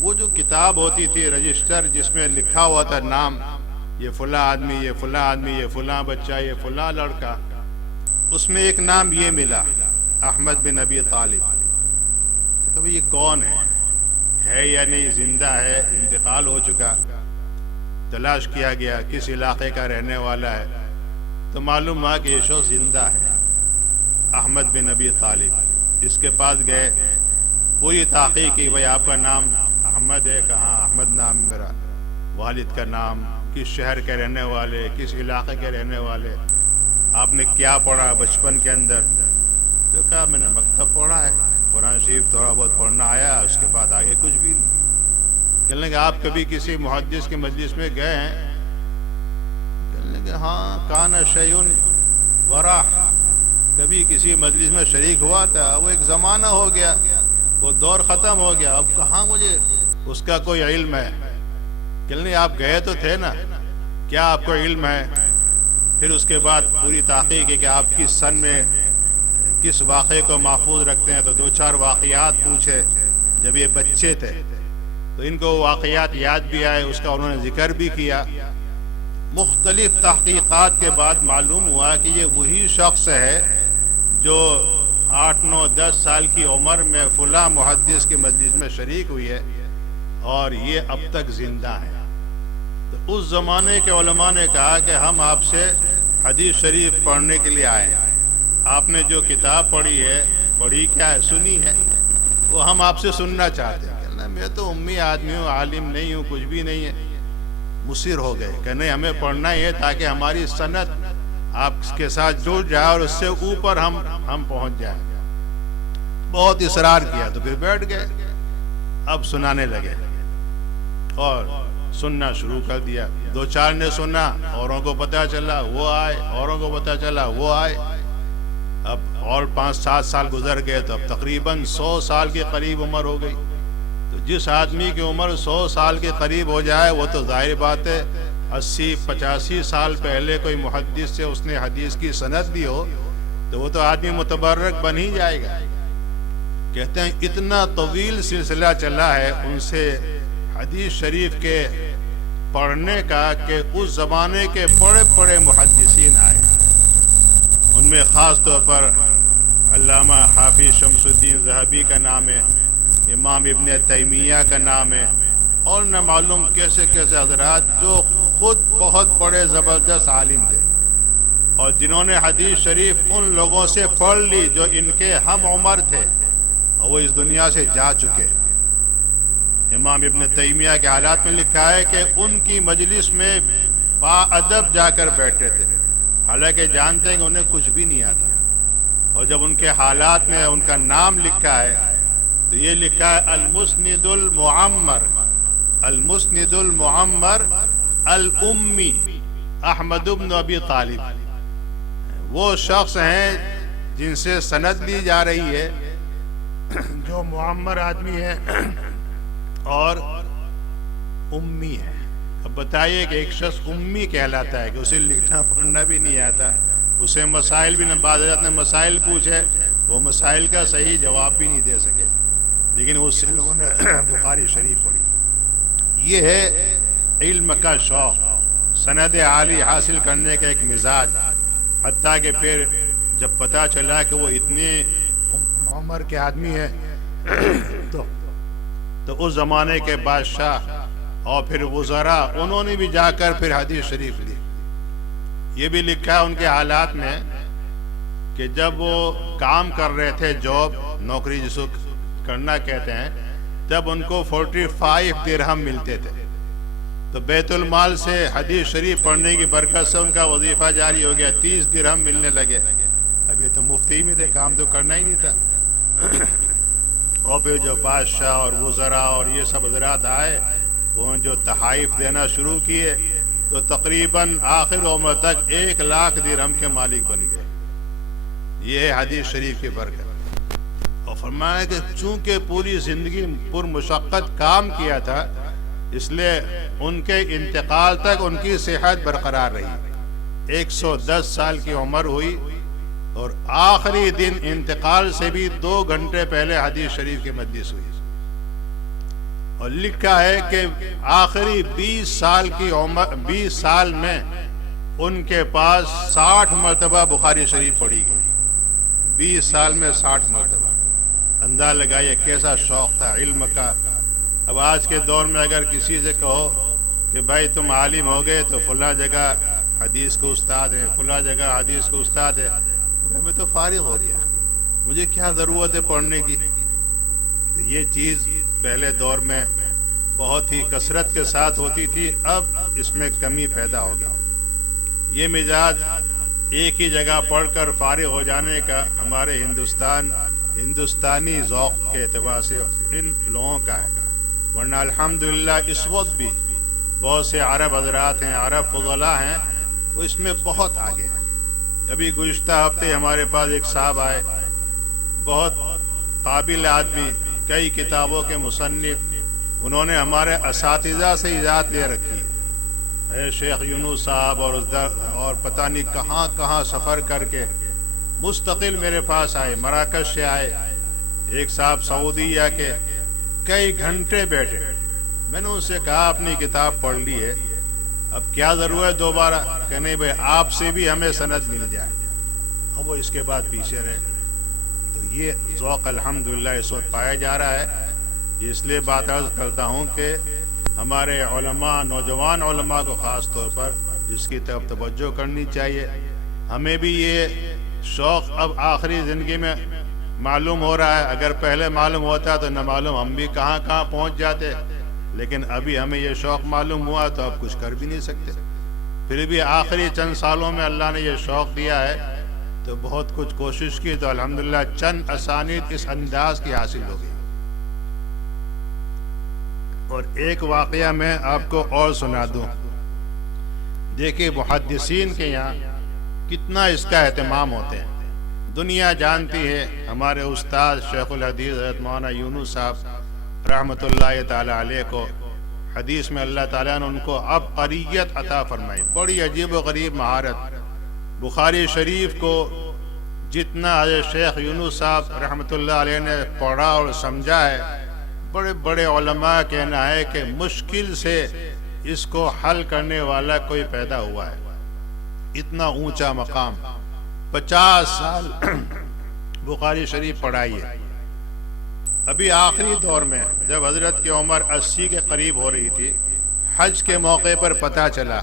وہ جو کتاب ہوتی تھی رجسٹر جس میں لکھا ہوا تھا نام، یہ فلاں آدمی، یہ فلاں آدمی، یہ فلاں بچہ، یہ فلاں لڑکا، اس میں ایک نام یہ ملا، احمد بن ابی طالب. تو یہ کون ہے یا نہیں، زندہ ہے، انتقال ہو چکا. تلاش کیا گیا کس علاقے کا رہنے والا ہے، تو معلوم ہوا کہ یہ شخص زندہ ہے، احمد بن ابی طالب. اس کے پاس گئے، پوری تحقیق کی، بھائی آپ کا نام احمد ہے؟ کہاں احمد نام میرا. والد کا نام، کس شہر کے رہنے والے، کس علاقے کے رہنے والے، آپ نے کیا پڑھا بچپن کے اندر؟ تو کہا میں نے مکتب پڑھا ہے، قرآن شریف تھوڑا بہت پڑھنا آیا، اس کے بعد آگے کچھ بھی نہیں. کہنے لگے آپ کبھی کسی محدث کی مجلس میں گئے ہیں؟ کہنے لگے ہاں، کان شیئن ورا، کبھی کسی مجلس میں شریک ہوا تھا، وہ ایک زمانہ ہو گیا، وہ دور ختم ہو گیا، اب کہاں مجھے اس کا کوئی علم ہے. کہنے لگے آپ گئے تو تھے نا، کیا آپ کو علم ہے؟ پھر اس کے بعد پوری تحقیق ہے کہ آپ کس سن میں کس واقعے کو محفوظ رکھتے ہیں. تو 2-4 واقعات پوچھے جب یہ بچے تھے، تو ان کو واقعات یاد بھی آئے، اس کا انہوں نے ذکر بھی کیا. مختلف تحقیقات کے بعد معلوم ہوا کہ یہ وہی شخص ہے جو 8-9-10 سال کی عمر میں فلاں محدث کی مجلس میں شریک ہوئی ہے اور یہ اب تک زندہ ہے. تو اس زمانے کے علماء نے کہا کہ ہم آپ سے حدیث شریف پڑھنے کے لیے آئے ہیں. آپ نے جو کتاب پڑھی ہے، پڑھی کیا ہے، سنی ہے، وہ ہم آپ سے سننا چاہتے ہیں. کہنا میں تو امی آدمی ہوں، عالم نہیں ہوں، کچھ بھی نہیں ہے. مصر ہو گئے کہ نہیں ہمیں پڑھنا ہی ہے تاکہ ہماری سند آپ کے ساتھ جڑ جائے اور اس سے اوپر ہم پہنچ جائیں. بہت اصرار کیا تو پھر بیٹھ گئے. اب سنانے لگے اور سننا شروع کر دیا. 2-4 نے سنا, اوروں کو پتہ چلا وہ آئے, اوروں کو پتہ چلا وہ آئے. اب اور 5-7 سال گزر گئے تو اب تقریباً 100 سال کے قریب عمر ہو گئی. تو جس آدمی کی عمر 100 سال کے قریب ہو جائے وہ تو ظاہر بات ہے 80-85 سال پہلے کوئی محدث سے اس نے حدیث کی سند دی ہو تو وہ تو آدمی متبرک بن ہی جائے گا. کہتے ہیں اتنا طویل سلسلہ چلا ہے ان سے حدیث شریف کے پڑھنے کا کہ اس زمانے کے بڑے بڑے محدثین آئے. ان میں خاص طور پر علامہ حافظ شمس الدین ذہبی کا نام ہے, امام ابن تیمیہ کا نام ہے, اور نہ معلوم کیسے کیسے حضرات جو خود بہت بڑے زبردست عالم تھے اور جنہوں نے حدیث شریف ان لوگوں سے پڑھ لی جو ان کے ہم عمر تھے اور وہ اس دنیا سے جا چکے. امام ابن تیمیہ کے حالات میں لکھا ہے کہ ان کی مجلس میں با ادب جا کر بیٹھے تھے, حالانکہ جانتے ہیں کہ انہیں کچھ بھی نہیں آتا. اور جب ان کے حالات میں ان کا نام لکھا ہے تو یہ لکھا ہے المسند المعمر, المسند المعمر الامی احمد بن ابی طالب. وہ شخص ہیں جن سے سند لی جا رہی ہے جو معمر آدمی ہے اور امی ہے. اب بتائیے کہ ایک شخص امی کہلاتا ہے کہ اسے لکھنا پڑھنا بھی نہیں آتا, اسے مسائل بھی نہیں, بعض حضرات نے مسائل پوچھے وہ مسائل کا صحیح جواب بھی نہیں دے سکے, لیکن اس سے لوگوں نے بخاری شریف پڑھی. یہ ہے علم کا شوق, سند عالی حاصل کرنے کا ایک مزاج. حتیٰ کہ پھر جب پتہ چلا کہ وہ اتنے عمر کے آدمی ہیں تو اس زمانے کے بادشاہ اور پھر وزراء انہوں نے بھی جا کر پھر حدیث شریف لی. یہ بھی لکھا ہے ان کے حالات میں کہ جب وہ کام کر رہے تھے, جاب نوکری جس کو کرنا کہتے ہیں, تب ان کو 45 درہم ملتے تھے. تو بیت المال سے حدیث شریف پڑھنے کی برکت سے ان کا وظیفہ جاری ہو گیا, 30 درہم ملنے لگے. اب یہ تو مفتی میں تھے, کام تو کرنا ہی نہیں تھا. اور پھر جو بادشاہ اور وزراء اور یہ سب حضرات آئے وہ جو تحائف دینا شروع کیے تو تقریباً آخر عمر تک 1 لاکھ درہم کے مالک بن گئے. یہ ہے حدیث شریف کی برکت. اور فرمایا کہ چونکہ پوری زندگی پر مشقت کام کیا تھا اس لیے ان کے انتقال تک ان کی صحت برقرار رہی. 110 سال کی عمر ہوئی اور آخری دن انتقال سے بھی 2 گھنٹے پہلے حدیث شریف کی مجلس ہوئی. اور لکھا ہے کہ آخری 20 سال میں ان کے پاس 60 مرتبہ بخاری شریف پڑھی گئی. 20 سال میں 60 مرتبہ. اندازہ لگائیے کیسا شوق تھا علم کا. اب آج کے دور میں اگر کسی سے کہو کہ بھائی تم عالم ہو گئے تو فلاں جگہ حدیث کو استاد ہے, فلاں جگہ حدیث کو استاد ہے, میں تو فارغ ہو گیا, مجھے کیا ضرورت ہے پڑھنے کی. تو یہ چیز پہلے دور میں بہت ہی کثرت کے ساتھ ہوتی تھی, اب اس میں کمی پیدا ہو گئی. یہ مزاج ایک ہی جگہ پڑھ کر فارغ ہو جانے کا ہمارے ہندوستانی ذوق کے اعتبار سے ان لوگوں کا ہے. ورنہ الحمدللہ اس وقت بھی بہت سے عرب حضرات ہیں, عرب فضلاء ہیں, وہ اس میں بہت آگے ہیں. ابھی گزشتہ ہفتے ہمارے پاس ایک صاحب آئے, بہت قابل آدمی, کئی کتابوں کے مصنف, انہوں نے ہمارے اساتذہ سے اجازت لے رکھی ہے. شیخ یونس صاحب اور پتہ نہیں کہاں کہاں سفر کر کے مستقل میرے پاس آئے, مراکش سے آئے. ایک صاحب سعودیہ کے, کئی گھنٹے بیٹھے. میں نے ان سے کہا اپنی کتاب پڑھ لی ہے, اب کیا ضرورت دوبارہ, کہ نہیں بھائی آپ سے بھی ہمیں سند مل جائے. اب وہ اس کے بعد پیچھے رہے. تو یہ ذوق الحمدللہ اس وقت پایا جا رہا ہے. اس لیے بات عرض کرتا ہوں کہ ہمارے علماء, نوجوان علماء کو خاص طور پر اس کی طرف توجہ کرنی چاہیے. ہمیں بھی یہ شوق اب آخری زندگی میں معلوم ہو رہا ہے. اگر پہلے معلوم ہوتا تو نہ معلوم ہم بھی کہاں کہاں پہنچ جاتے. لیکن ابھی ہمیں یہ شوق معلوم ہوا تو اب کچھ کر بھی نہیں سکتے. پھر بھی آخری چند سالوں میں اللہ نے یہ شوق دیا ہے تو بہت کچھ کوشش کی تو الحمدللہ چند اسانید اس انداز کی حاصل ہو گئی. اور ایک واقعہ میں آپ کو اور سنا دوں. دیکھیے محدثین کے یہاں کتنا اس کا اہتمام ہوتے ہیں. دنیا جانتی ہے ہمارے استاد شیخ الحدیث حضرت مولانا یونس صاحب رحمۃ اللہ تعالی علیہ کو حدیث میں اللہ تعالیٰ نے ان کو عبقریت عطا فرمائی. بڑی عجیب و غریب مہارت. بخاری شریف کو جتنا حضرت شیخ یونس صاحب رحمۃ اللہ علیہ نے پڑھا اور سمجھا ہے، بڑے بڑے علماء کہنا ہے کہ مشکل سے اس کو حل کرنے والا کوئی پیدا ہوا ہے. اتنا اونچا مقام. 50 سال بخاری شریف پڑھائی ہے. ابھی آخری دور میں جب حضرت کی عمر 80 کے قریب ہو رہی تھی، حج کے موقع پر پتہ چلا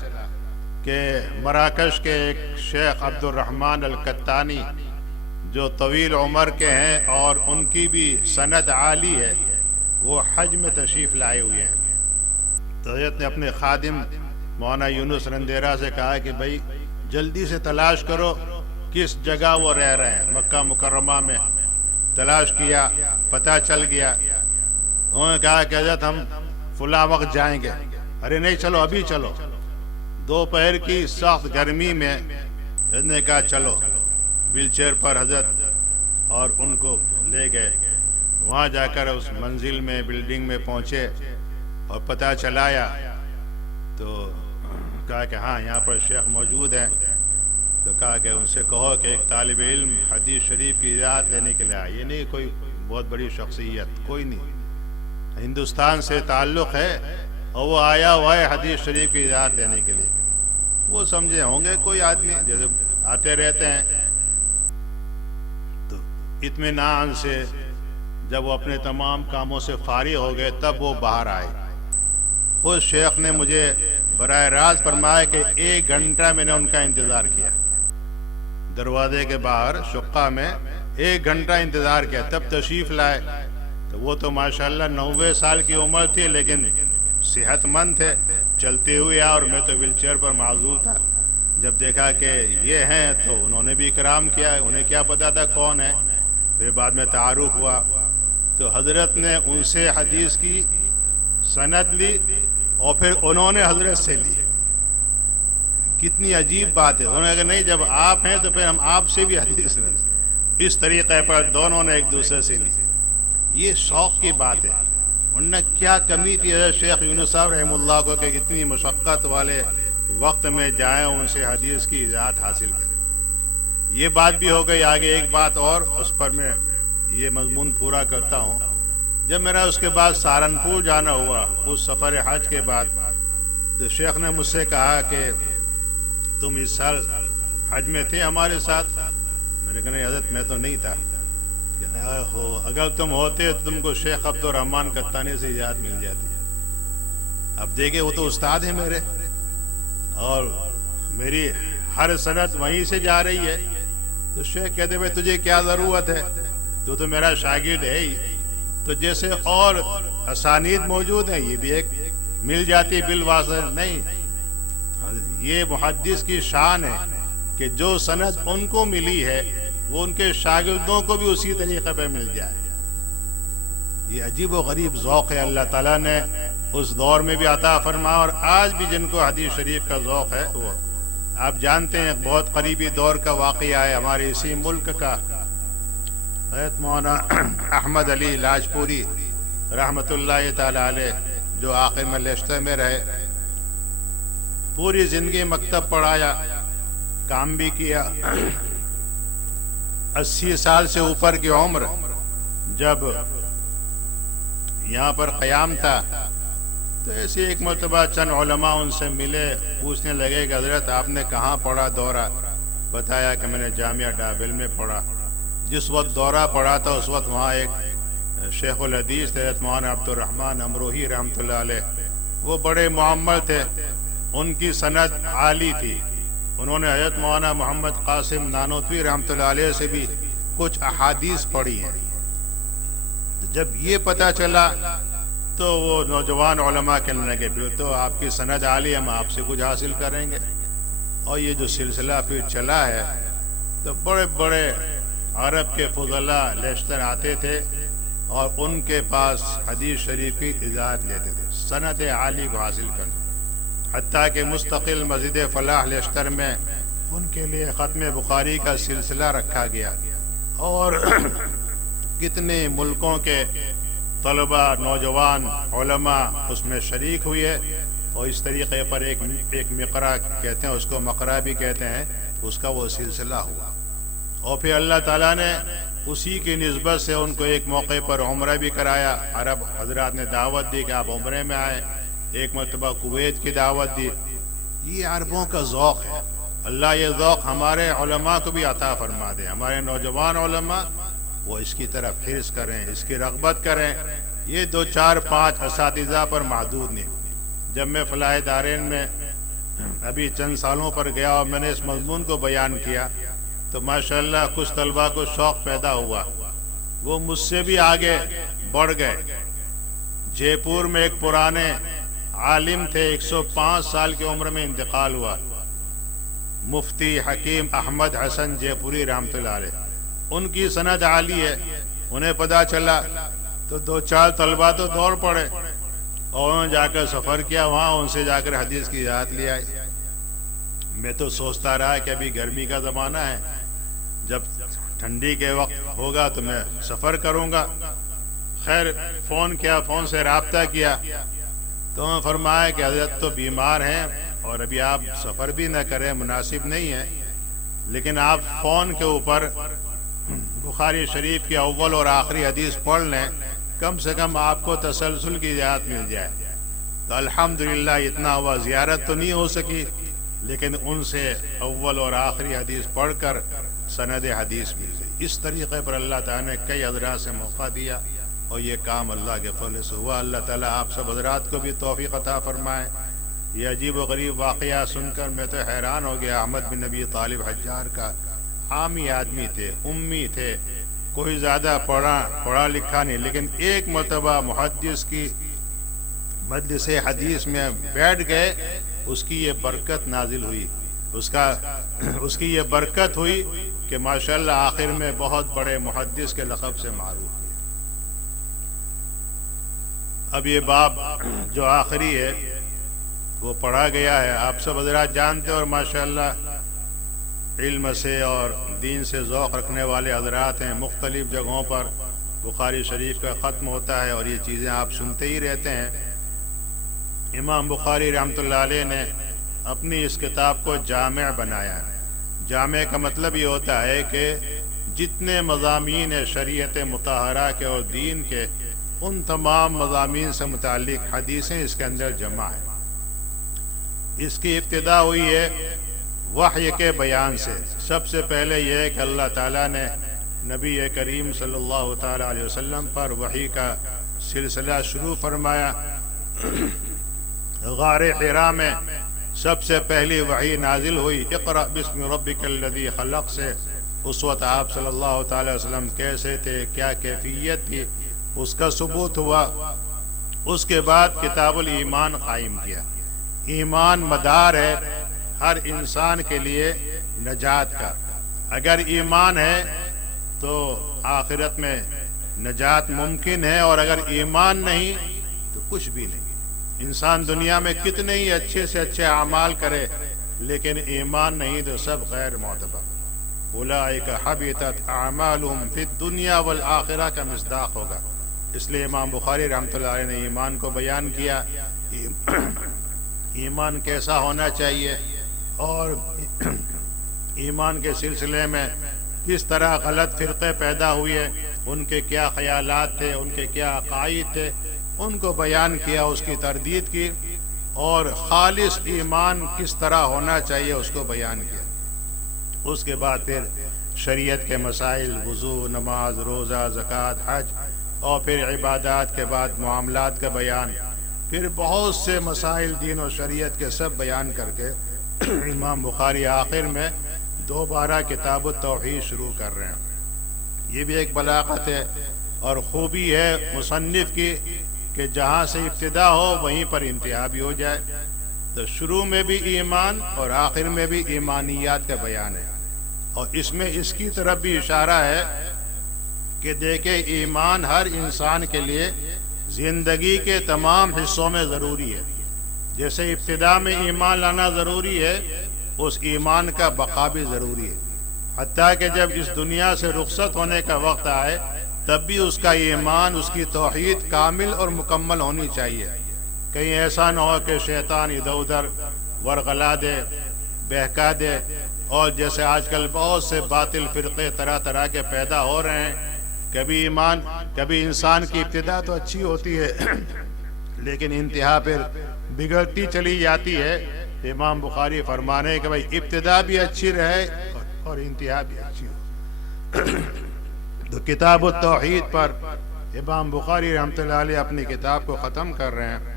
کہ مراکش کے ایک شیخ عبد الرحمن القطانی جو طویل عمر کے ہیں اور ان کی بھی سند عالی ہے، وہ حج میں تشریف لائے ہوئے ہیں. تو حضرت نے اپنے خادم مولانا یونس رندیرا سے کہا کہ بھائی جلدی سے تلاش کرو کس جگہ وہ رہ رہے ہیں. مکہ مکرمہ میں تلاش کیا، پتہ چل گیا. انہوں نے کہا کہ حضرت ہم فلاں وقت جائیں گے. ارے نہیں، چلو ابھی چلو. دوپہر کی سخت گرمی میں حضرت نے کہا چلو. ویل چیئر پر حضرت اور ان کو لے گئے. وہاں جا کر اس منزل میں بلڈنگ میں پہنچے اور پتہ چلایا تو کہا کہ ہاں یہاں پر شیخ موجود ہیں. تو کہا کہ ان سے کہو کہ ایک طالب علم حدیث شریف کی اجازت لینے کے لیے آیا. یہ نہیں کوئی بہت بڑی شخصیت، کوئی نہیں، ہندوستان سے تعلق ہے اور وہ آیا ہوا ہے حدیث شریف کی اجازت لینے کے لیے. وہ سمجھے ہوں گے کوئی آدمی جیسے آتے رہتے ہیں. تو اطمینان سے جب وہ اپنے تمام کاموں سے فارغ ہو گئے تب وہ باہر آئے. خود شیخ نے مجھے براہ راست فرمایا کہ 1 گھنٹہ میں نے ان کا انتظار کیا. دروازے کے باہر شقہ میں 1 گھنٹہ انتظار کیا، تب تشریف لائے. تو وہ تو ماشاءاللہ 90 سال کی عمر تھی لیکن صحت مند تھے، چلتے ہوئے اور میں تو ویل چیئر پر معذور تھا. جب دیکھا کہ یہ ہیں تو انہوں نے بھی اکرام کیا. انہیں کیا پتا تھا کون ہے. پھر بعد میں تعارف ہوا تو حضرت نے ان سے حدیث کی سند لی اور پھر انہوں نے حضرت سے لی. کتنی عجیب بات ہے. انہوں نے کہا نہیں جب آپ ہیں تو پھر ہم آپ سے بھی حدیث لیں. اس طریقے پر دونوں نے ایک دوسرے سے لی. یہ شوق کی بات ہے. ورنہ کیا کمی تھی حضرت شیخ یونس صاحب رحمہ اللہ کو کہ کتنی مشقت والے وقت میں جائیں ان سے حدیث کی اجازت حاصل کریں. یہ بات بھی ہو گئی. آگے ایک بات اور اس پر میں یہ مضمون پورا کرتا ہوں. جب میرا اس کے بعد سہارنپور جانا ہوا اس سفر حج کے بعد تو شیخ نے مجھ سے کہا کہ تم اس سال حج میں تھے ہمارے ساتھ. میں نے کہا نہیں حضرت میں تو نہیں تھا. اگر تم ہوتے تو تم کو شیخ عبد الرحمن قطانی سے اجازت مل جاتی. اب دیکھیں وہ تو استاد ہیں میرے اور میری ہر سند وہیں سے جا رہی ہے. تو شیخ کہتے بھائی تجھے کیا ضرورت ہے، تو میرا شاگرد ہے ہی. تو جیسے اور اسانید موجود ہیں یہ بھی ایک مل جاتی بالواسطہ. نہیں، یہ محدث کی شان ہے کہ جو سند ان کو ملی ہے وہ ان کے شاگردوں کو بھی اسی طریقے پہ مل جائے. یہ عجیب و غریب ذوق ہے اللہ تعالیٰ نے اس دور میں بھی عطا فرمایا. اور آج بھی جن کو حدیث شریف کا ذوق ہے وہ آپ جانتے ہیں بہت قریبی دور کا واقعہ ہے ہمارے اسی ملک کا. حضرت مولانا احمد علی لاجپوری رحمۃ اللہ تعالی علیہ جو آخر میں لیسٹر میں رہے، پوری زندگی مکتب پڑھایا، کام بھی کیا. 80 سال سے اوپر کی عمر. جب یہاں پر قیام تھا تو ایسی ایک مرتبہ چند علماء ان سے ملے، پوچھنے لگے کہ حضرت آپ نے کہاں پڑھا دورہ؟ بتایا کہ میں نے جامعہ ڈابل میں پڑھا. جس وقت دورہ پڑھا تھا اس وقت وہاں ایک شیخ الحدیث حضرت مولانا عبد الرحمن امروہی رحمۃ اللہ علیہ، وہ بڑے معمر تھے، ان کی سند عالی تھی. انہوں نے حضرت مولانا محمد قاسم نانوتوی رحمۃ اللہ علیہ سے بھی کچھ احادیث پڑھی ہیں. جب یہ پتہ چلا تو وہ نوجوان علماء کہنے لگے پھر تو آپ کی سند عالی، ہم آپ سے کچھ حاصل کریں گے. اور یہ جو سلسلہ پھر چلا ہے تو بڑے بڑے عرب کے فضلاء لیشتر آتے تھے اور ان کے پاس حدیث شریف کی اجازت لیتے تھے سند عالی کو حاصل کرنے. حتیٰ کہ مستقل مسجد فلاح لیشتر میں ان کے لیے ختم بخاری کا سلسلہ رکھا گیا اور کتنے ملکوں کے طلباء نوجوان علماء اس میں شریک ہوئے. اور اس طریقے پر ایک مقرہ کہتے ہیں، اس کو مقرہ بھی کہتے ہیں، اس کا وہ سلسلہ ہوا. اور پھر اللہ تعالیٰ نے اسی کی نسبت سے ان کو ایک موقع پر عمرہ بھی کرایا. عرب حضرات نے دعوت دی کہ آپ عمرے میں آئیں. ایک مرتبہ کویت کی دعوت دی. یہ عربوں کا ذوق ہے. اللہ یہ ذوق ہمارے علماء کو بھی عطا فرما دے. ہمارے نوجوان علماء وہ اس کی طرف حرص کریں، اس کی رغبت کریں. یہ 2 4 5 اساتذہ پر محدود نہیں. جب میں فلاح دارین میں ابھی چند سالوں پر گیا اور میں نے اس مضمون کو بیان کیا تو ماشاءاللہ کچھ طلباء کو شوق پیدا ہوا. وہ مجھ سے بھی آگے بڑھ گئے. جے پور میں ایک پرانے عالم تھے، 105 سال کی عمر میں انتقال ہوا، مفتی حکیم احمد حسن جے پوری رحمۃ اللہ علیہ. ان کی سند عالی ہے. انہیں پتہ چلا تو 2 4 طلباء تو دوڑ پڑے اور انہوں نے جا کر سفر کیا، وہاں ان سے جا کر حدیث کی اجازت لے آئے. میں تو سوچتا رہا کہ ابھی گرمی کا زمانہ ہے، جب ٹھنڈی کے وقت ہوگا تو میں سفر کروں گا. خیر فون کیا، فون سے رابطہ کیا تو انہوں نے فرمایا کہ حضرت تو بیمار ہیں اور ابھی آپ سفر بھی نہ کریں، مناسب نہیں ہے، لیکن آپ فون کے اوپر بخاری شریف کی اول اور آخری حدیث پڑھ لیں، کم سے کم آپ کو تسلسل کی اجازت مل جائے. تو الحمدللہ اتنا ہوا. زیارت تو نہیں ہو سکی لیکن ان سے اول اور آخری حدیث پڑھ کر سند حدیث مل گئی. اس طریقے پر اللہ تعالیٰ نے کئی حضرات سے موقع دیا اور یہ کام اللہ کے فضل سے ہوا. اللہ تعالیٰ آپ سب حضرات کو بھی توفیق عطا فرمائے. یہ عجیب و غریب واقعہ سن کر میں تو حیران ہو گیا. احمد بن نبی طالب حجار کا عامی آدمی تھے، امی تھے، کوئی زیادہ پڑھا لکھا نہیں، لیکن ایک مرتبہ محدث کی مجلس حدیث میں بیٹھ گئے، اس کی یہ برکت نازل ہوئی، اس کی یہ برکت ہوئی کہ ماشاءاللہ آخر میں بہت بڑے محدث کے لقب سے معروف ہوئے. اب یہ باب جو آخری ہے وہ پڑھا گیا ہے، آپ سب حضرات جانتے اور ماشاءاللہ علم سے اور دین سے ذوق رکھنے والے حضرات ہیں. مختلف جگہوں پر بخاری شریف کا ختم ہوتا ہے اور یہ چیزیں آپ سنتے ہی رہتے ہیں. امام بخاری رحمۃ اللہ علیہ نے اپنی اس کتاب کو جامع بنایا. جامع کا مطلب یہ ہوتا ہے کہ جتنے مضامین شریعت مطہرہ کے اور دین کے، ان تمام مضامین سے متعلق حدیثیں اس کے اندر جمع ہیں. اس کی ابتدا ہوئی ہے وحی کے بیان سے. سب سے پہلے یہ ہے کہ اللہ تعالیٰ نے نبی کریم صلی اللہ تعالیٰ علیہ وسلم پر وحی کا سلسلہ شروع فرمایا. غار حرا میں سب سے پہلی وحی نازل ہوئی اقرأ بسم ربک الذی خلق سے. اس وقت آپ صلی اللہ تعالیٰ علیہ وسلم کیسے تھے، کیا کیفیت تھی، اس کا ثبوت ہوا. اس کے بعد کتاب الایمان قائم کیا. ایمان مدار ہے ہر انسان کے لیے نجات کا. اگر ایمان ہے تو آخرت میں نجات ممکن ہے، اور اگر ایمان نہیں تو کچھ بھی نہیں. انسان دنیا میں کتنے ہی اچھے سے اچھے اعمال کرے لیکن ایمان نہیں تو سب غیر معتبر. اولئک حبطت اعمالهم فی الدنیا والآخرہ کا مصداق ہوگا. اس لیے امام بخاری رحمۃ اللہ علیہ نے ایمان کو بیان کیا. ایمان کیسا ہونا چاہیے اور ایمان کے سلسلے میں کس طرح غلط فرقے پیدا ہوئے، ان کے کیا خیالات تھے، ان کے کیا عقائد تھے، ان کو بیان کیا، اس کی تردید کی، اور خالص ایمان کس طرح ہونا چاہیے اس کو بیان کیا. اس کے بعد پھر شریعت کے مسائل، وضو، نماز، روزہ، زکوٰۃ، حج، اور پھر عبادات کے بعد معاملات کا بیان. پھر بہت سے مسائل دین و شریعت کے سب بیان کر کے امام بخاری آخر میں دوبارہ کتاب التوحید شروع کر رہے ہیں. یہ بھی ایک بلاغت ہے اور خوبی ہے مصنف کی کہ جہاں سے ابتدا ہو وہیں پر انتہا بھی ہو جائے. تو شروع میں بھی ایمان اور آخر میں بھی ایمانیات کا بیان ہے. اور اس میں اس کی طرف بھی اشارہ ہے کہ دیکھیں ایمان ہر انسان کے لیے زندگی کے تمام حصوں میں ضروری ہے. جیسے ابتدا میں ایمان لانا ضروری ہے، اس ایمان کا بقا بھی ضروری ہے. حتیٰ کہ جب اس دنیا سے رخصت ہونے کا وقت آئے تب بھی اس کا ایمان، اس کی توحید کامل اور مکمل ہونی چاہیے. کہیں ایسا نہ ہو کہ شیطان ادھر ادھر ورغلا دے، بہکا دے. اور جیسے آج کل بہت سے باطل فرقے طرح طرح کے پیدا ہو رہے ہیں. کبھی انسان کی ابتدا تو اچھی ہوتی ہے لیکن انتہا پھر بگڑتی چلی جاتی ہے. امام بخاری فرمانے کہ بھائی ابتدا بھی اچھی رہے اور انتہا بھی اچھی ہو. تو کتاب التوحید پر امام بخاری رحمۃ اللہ علیہ اپنی کتاب کو ختم کر رہے ہیں،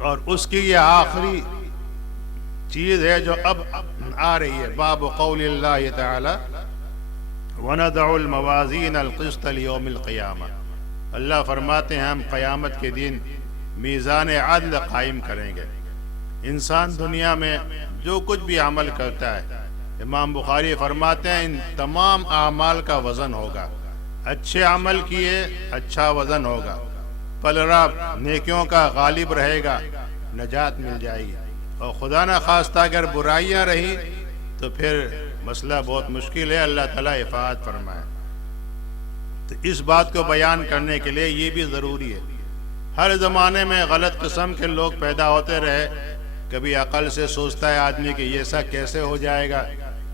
اور اس کی یہ آخری چیز ہے جو اب آ رہی ہے. باب قول اللہ تعالی وَنَضَعُ الْمَوَازِينَ الْقِسْطَ لِيَوْمِ الْقِيَامَةِ. اللہ فرماتے ہیں ہم قیامت کے دن میزان عدل قائم کریں گے. انسان دنیا میں جو کچھ بھی عمل کرتا ہے، امام بخاری فرماتے ہیں ان تمام اعمال کا وزن ہوگا. اچھے عمل کیے اچھا وزن ہوگا، پلڑا نیکیوں کا غالب رہے گا، نجات مل جائے گی. اور خدا نہ خواستہ اگر برائیاں رہی تو پھر مسئلہ بہت مشکل ہے. اللہ تعالیٰ حفاظت فرمائے. تو اس بات کو بیان کرنے کے لیے یہ بھی ضروری ہے. ہر زمانے میں غلط قسم کے لوگ پیدا ہوتے رہے. کبھی عقل سے سوچتا ہے آدمی کہ یہ ایسا کیسے ہو جائے گا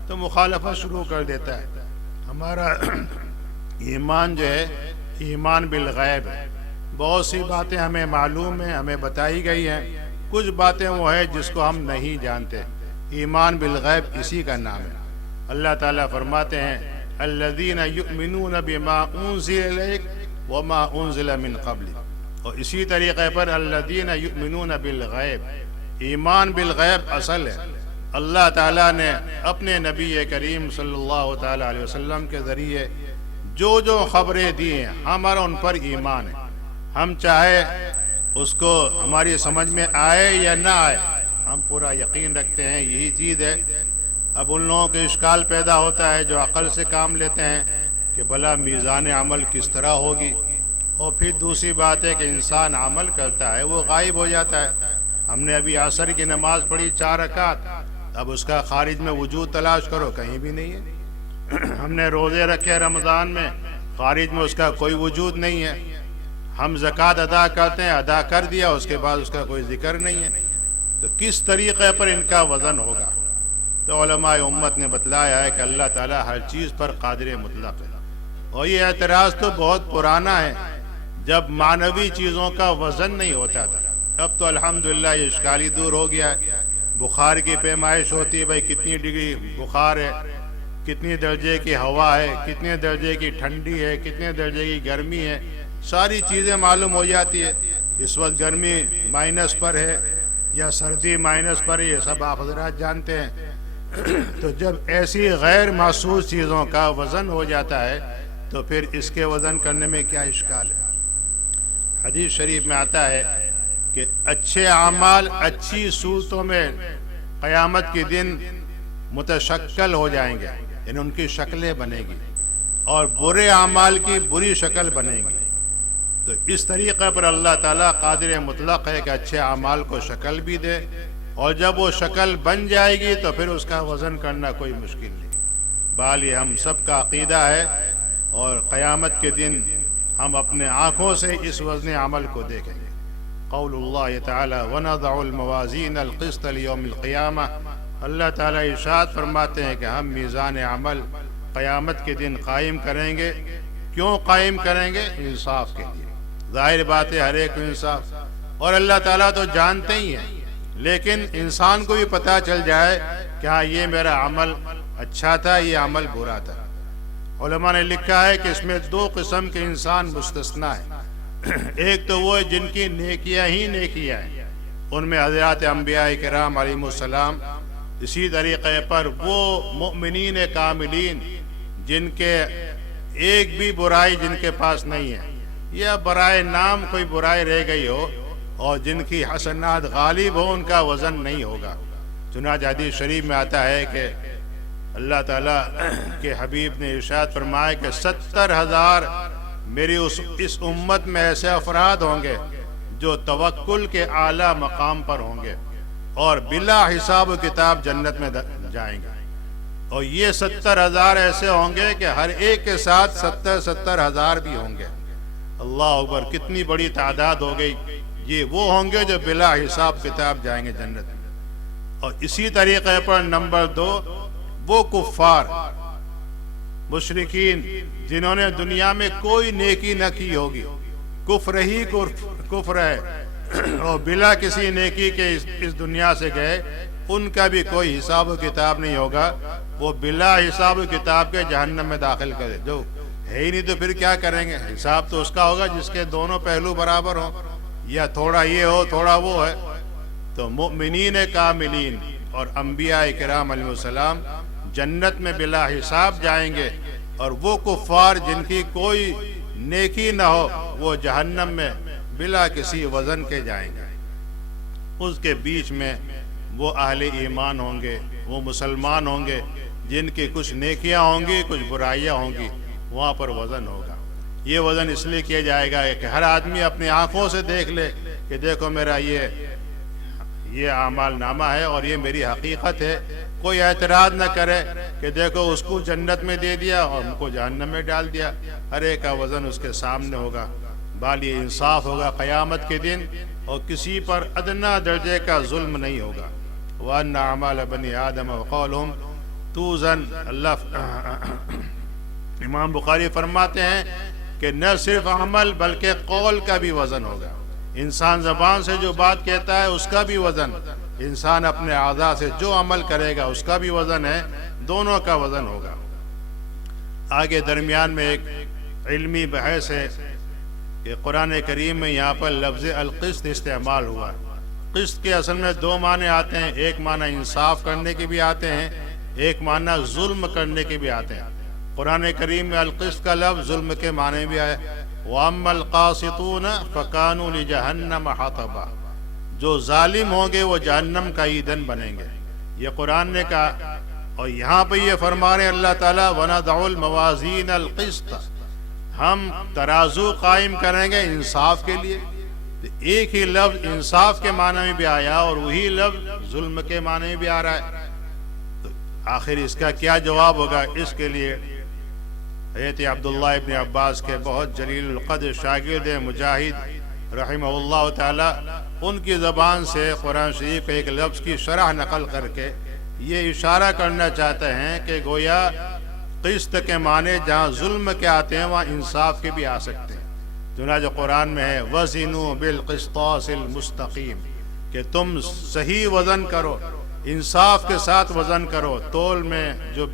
تو مخالفت شروع کر دیتا ہے. ہمارا ایمان جو ہے ایمان بالغیب ہے. بہت سی باتیں ہمیں معلوم ہیں، ہمیں بتائی گئی ہیں. کچھ باتیں وہ ہیں جس کو ہم نہیں جانتے. ایمان بالغیب اسی کا نام ہے. اللہ تعالیٰ فرماتے ہیں الذین یؤمنون بما انزل الیک وما انزل من قبل. اور اسی طریقے پر الذین یؤمنون بالغیب، ایمان بالغیب اصل ہے. اللہ تعالیٰ نے اپنے نبی کریم صلی اللہ تعالیٰ علیہ وسلم کے ذریعے جو خبریں دی ہیں ہمارا ان پر ایمان ہے. ہم چاہے اس کو ہماری سمجھ میں آئے یا نہ آئے، ہم پورا یقین رکھتے ہیں یہی چیز ہے. اب ان لوگوں کے اشکال پیدا ہوتا ہے جو عقل سے کام لیتے ہیں کہ بھلا میزان عمل کس طرح ہوگی. اور پھر دوسری بات ہے کہ انسان عمل کرتا ہے وہ غائب ہو جاتا ہے. ہم نے ابھی عصر کی نماز پڑھی 4 رکعت، اب اس کا خارج میں وجود تلاش کرو کہیں بھی نہیں ہے. ہم نے روزے رکھے رمضان میں، خارج میں اس کا کوئی وجود نہیں ہے. ہم زکوٰۃ ادا کرتے ہیں، ادا کر دیا، اس کے بعد اس کا کوئی ذکر نہیں ہے. تو کس طریقے پر ان کا وزن ہوگا؟ تو علماء امت نے بتلایا ہے کہ اللہ تعالیٰ ہر چیز پر قادر مطلق ہے. اور یہ اعتراض تو بہت پرانا ہے، جب معنوی چیزوں کا وزن نہیں ہوتا تھا. اب تو الحمدللہ یہ اشکالی دور ہو گیا ہے. بخار کی پیمائش ہوتی ہے، بھائی کتنی ڈگری بخار ہے، کتنی درجے کی ہوا ہے، کتنے درجے کی ٹھنڈی ہے، کتنے درجے کی گرمی ہے، ساری چیزیں معلوم ہو جاتی ہے. اس وقت گرمی مائنس پر ہے یا سردی مائنس پر ہے، یہ سب آپ حضرات جانتے ہیں. تو جب ایسی غیر محسوس چیزوں کا وزن ہو جاتا ہے تو پھر اس کے وزن کرنے میں کیا اشکال ہے؟ حدیث شریف میں آتا ہے کہ اچھے اعمال اچھی صورتوں میں قیامت کے دن متشکل ہو جائیں گے، یعنی ان کی شکلیں بنے گی، اور برے اعمال کی بری شکل بنے گی. تو اس طریقے پر اللہ تعالیٰ قادر مطلق ہے کہ اچھے اعمال کو شکل بھی دے، اور جب وہ شکل بن جائے گی تو پھر اس کا وزن کرنا کوئی مشکل نہیں. بال یہ ہم سب کا عقیدہ ہے، اور قیامت کے دن ہم اپنے آنکھوں سے اس وزن عمل کو دیکھیں گے. قول اللہ تعالی وَنَضَعُ الْمَوَازِينَ الْقِسْطَ لِيَوْمِ الْقِيَامَةِ. اللہ تعالیٰ ارشاد فرماتے ہیں کہ ہم میزان عمل قیامت کے دن قائم کریں گے. کیوں قائم کریں گے؟ انصاف کے لیے. ظاہر بات ہے ہر ایک انصاف، اور اللہ تعالیٰ تو جانتے ہی ہیں، لیکن انسان کو بھی پتہ چل جائے کہ ہاں یہ میرا عمل اچھا تھا، یہ عمل برا تھا. علماء نے لکھا ہے کہ اس میں 2 قسم کے انسان مستثنا ہیں. ایک تو وہ جن کی نیکیاں ہی نیکیاں ہیں، ان میں حضرات انبیاء کرام علیہم السلام. اسی طریقے پر وہ مؤمنین کاملین جن کے ایک بھی برائی جن کے پاس نہیں ہے، یا برائے نام کوئی برائی رہ گئی ہو اور جن کی حسنات غالب ہو ان کا وزن نہیں ہوگا۔ چنانچہ حدیث شریف میں آتا ہے کہ اللہ تعالیٰ کے حبیب نے ارشاد فرمایا کہ 70,000 میری اس امت میں ایسے افراد ہوں گے جو توکل کے اعلیٰ مقام پر ہوں گے اور بلا حساب و کتاب جنت میں جائیں گے، اور یہ 70,000 ایسے ہوں گے کہ ہر ایک کے ساتھ 70,000 بھی ہوں گے۔ اللہ اکبر، کتنی بڑی تعداد ہو گئی۔ یہ وہ ہوں گے جو بلا حساب کتاب جائیں گے جنت میں۔ اور اسی طریقے پر نمبر 2 وہ کفار مشرکین جنہوں نے دنیا میں کوئی نیکی نہ کی ہوگی، کفر ہی کفر ہے اور بلا کسی نیکی کے اس دنیا سے گئے، ان کا بھی کوئی حساب و کتاب نہیں ہوگا، وہ بلا حساب و کتاب کے جہنم میں داخل کرے۔ جو ہے ہی نہیں تو پھر کیا کریں گے؟ حساب تو اس کا ہوگا جس کے دونوں پہلو برابر ہوں، یا تھوڑا یہ ہو تھوڑا وہ ہے۔ تو مؤمنین کاملین اور انبیاء کرام علیہ السلام جنت میں بلا حساب جائیں گے، اور وہ کفار جن کی کوئی نیکی نہ ہو وہ جہنم میں بلا کسی وزن کے جائیں گے۔ اس کے بیچ میں وہ اہل ایمان ہوں گے، وہ مسلمان ہوں گے جن کی کچھ نیکیاں ہوں گی کچھ برائیاں ہوں گی، وہاں پر وزن ہوگا۔ یہ وزن اس لیے کیا جائے گا کہ ہر آدمی اپنی آنکھوں سے دیکھ لے کہ دیکھو میرا یہ اعمال نامہ ہے اور یہ میری حقیقت ہے، کوئی اعتراض نہ کرے کہ دیکھو اس کو جنت میں دے دیا اور ہم کو جہنم میں ڈال دیا۔ ہر ایک کا وزن اس کے سامنے ہوگا، بال یہ انصاف ہوگا قیامت کے دن، اور کسی پر ادنا درجے کا ظلم نہیں ہوگا۔ وَأَنَّ أَعْمَالَ بَنِي آدَمَ وَقَوْلُهُمْ تُوزَنْ۔ امام بخاری فرماتے ہیں کہ نہ صرف عمل بلکہ قول کا بھی وزن ہوگا۔ انسان زبان سے جو بات کہتا ہے اس کا بھی وزن، انسان اپنے اعضاء سے جو عمل کرے گا اس کا بھی وزن ہے، دونوں کا وزن ہوگا۔ آگے درمیان میں ایک علمی بحث ہے کہ قرآن کریم میں یہاں پر لفظ القسط استعمال ہوا ہے۔ قسط کے اصل میں 2 معنی آتے ہیں، ایک معنی انصاف کرنے کے بھی آتے ہیں، ایک معنی ظلم کرنے کے بھی آتے ہیں۔ قرآن کریم میں القسط کا لفظ ظلم کے معنی بھی آیا، وَأَمَّا الْقَاسِطُونَ فَكَانُوا لِجَهَنَّمَ حَطَبًا۔ جو ظالم ہوں گے وہ جہنم کا ایندھن بنیں گے، یہ قرآن نے کہا۔ اور یہاں پہ یہ فرما رہے اللہ تعالیٰ وَنَضَعُ الْمَوَازِينَ الْقِسْطَ، ہم ترازو قائم کریں گے انصاف کے لیے۔ ایک ہی لفظ انصاف کے معنی میں بھی آیا اور وہی لفظ ظلم کے معنی میں بھی آ رہا ہے، تو آخر اس کا کیا جواب ہوگا؟ اس کے لیے حضرت عبداللہ ابن عباس کے بہت جلیل القدر شاگرد مجاہد رحمہ اللہ تعالی، ان کی زبان سے قرآن شریف کے ایک لفظ کی شرح نقل کر کے یہ اشارہ کرنا چاہتے ہیں کہ گویا قسط کے معنی جہاں ظلم کے آتے ہیں وہاں انصاف کے بھی آ سکتے ہیں۔ چنانچہ قرآن میں ہے وَزِنُوا بِالْقِسْطَاسِ الْمُسْتَقِيمِ، کہ تم صحیح وزن کرو، انصاف کے ساتھ وزن کرو۔ تول میں جو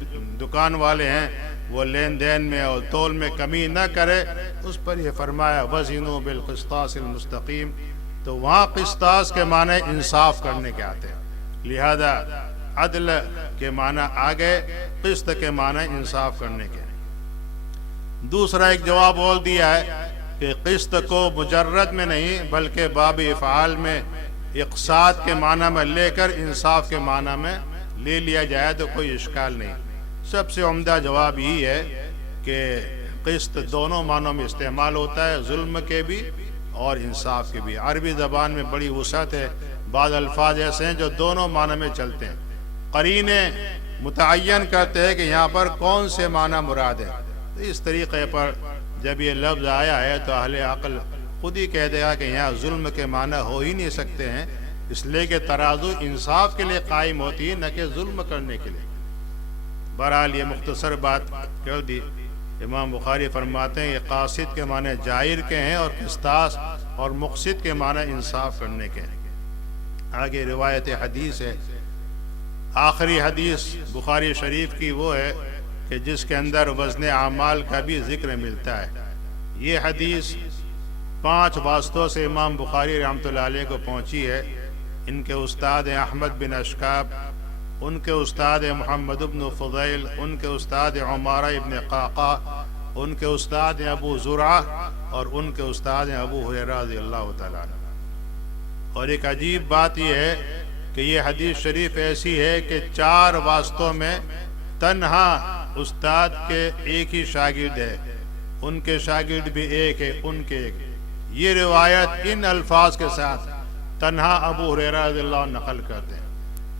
دکان والے ہیں وہ لین دین میں اور تول میں کمی نہ کرے، اس پر یہ فرمایا وَزِنُوا بِالْقِسْطَاسِ الْمُسْتَقِيمِ۔ تو وہاں قسطاس کے معنی انصاف کرنے کے آتے ہیں، لہذا عدل کے معنی آگے، قسط کے معنی انصاف کرنے کے۔ دوسرا ایک جواب اور دیا ہے کہ قسط کو مجرد میں نہیں بلکہ باب افعال میں اقساط کے معنی میں لے کر انصاف کے معنی میں لے لیا جائے تو کوئی اشکال نہیں۔ سب سے عمدہ جواب یہی ہے کہ قسط دونوں معنوں میں استعمال ہوتا ہے، ظلم کے بھی اور انصاف کے بھی۔ عربی زبان میں بڑی وسعت ہے، بعض الفاظ ایسے ہیں جو دونوں معنی میں چلتے ہیں، قرینے متعین کرتے ہیں کہ یہاں پر کون سے معنی مراد ہے۔ تو اس طریقے پر جب یہ لفظ آیا ہے تو اہل عقل خود ہی کہہ دے گا کہ یہاں ظلم کے معنی ہو ہی نہیں سکتے ہیں، اس لیے کہ ترازو انصاف کے لیے قائم ہوتی ہے نہ کہ ظلم کرنے کے لیے۔ بہرحال یہ مختصر بات کر دی۔ امام بخاری فرماتے ہیں یہ قاصد کے معنی جائر کے ہیں اور قسطاس اور مقصد کے معنی انصاف کرنے کے ہیں۔ آگے روایت حدیث ہے، آخری حدیث بخاری شریف کی وہ ہے کہ جس کے اندر وزن اعمال کا بھی ذکر ملتا ہے۔ یہ حدیث 5 واسطوں سے امام بخاری رحمۃ اللہ علیہ کو پہنچی ہے۔ ان کے استاد احمد بن اشکاب، ان کے استاد محمد بن فضیل، ان کے استاد عمارہ ابن قعقاع، ان کے استاد ہیں ابو زرعہ اور ان کے استاد ہیں ابو ہریرہ رضی اللہ تعالیٰ عنہ۔ اور ایک عجیب بات یہ ہے کہ یہ حدیث شریف ایسی ہے کہ 4 واسطوں میں تنہا استاد کے ایک ہی شاگرد ہے، ان کے شاگرد بھی ایک ہے، ان کے ایک۔ یہ روایت ان الفاظ کے ساتھ تنہا ابو ہریرہ رضی اللہ عنہ نقل کرتے ہیں،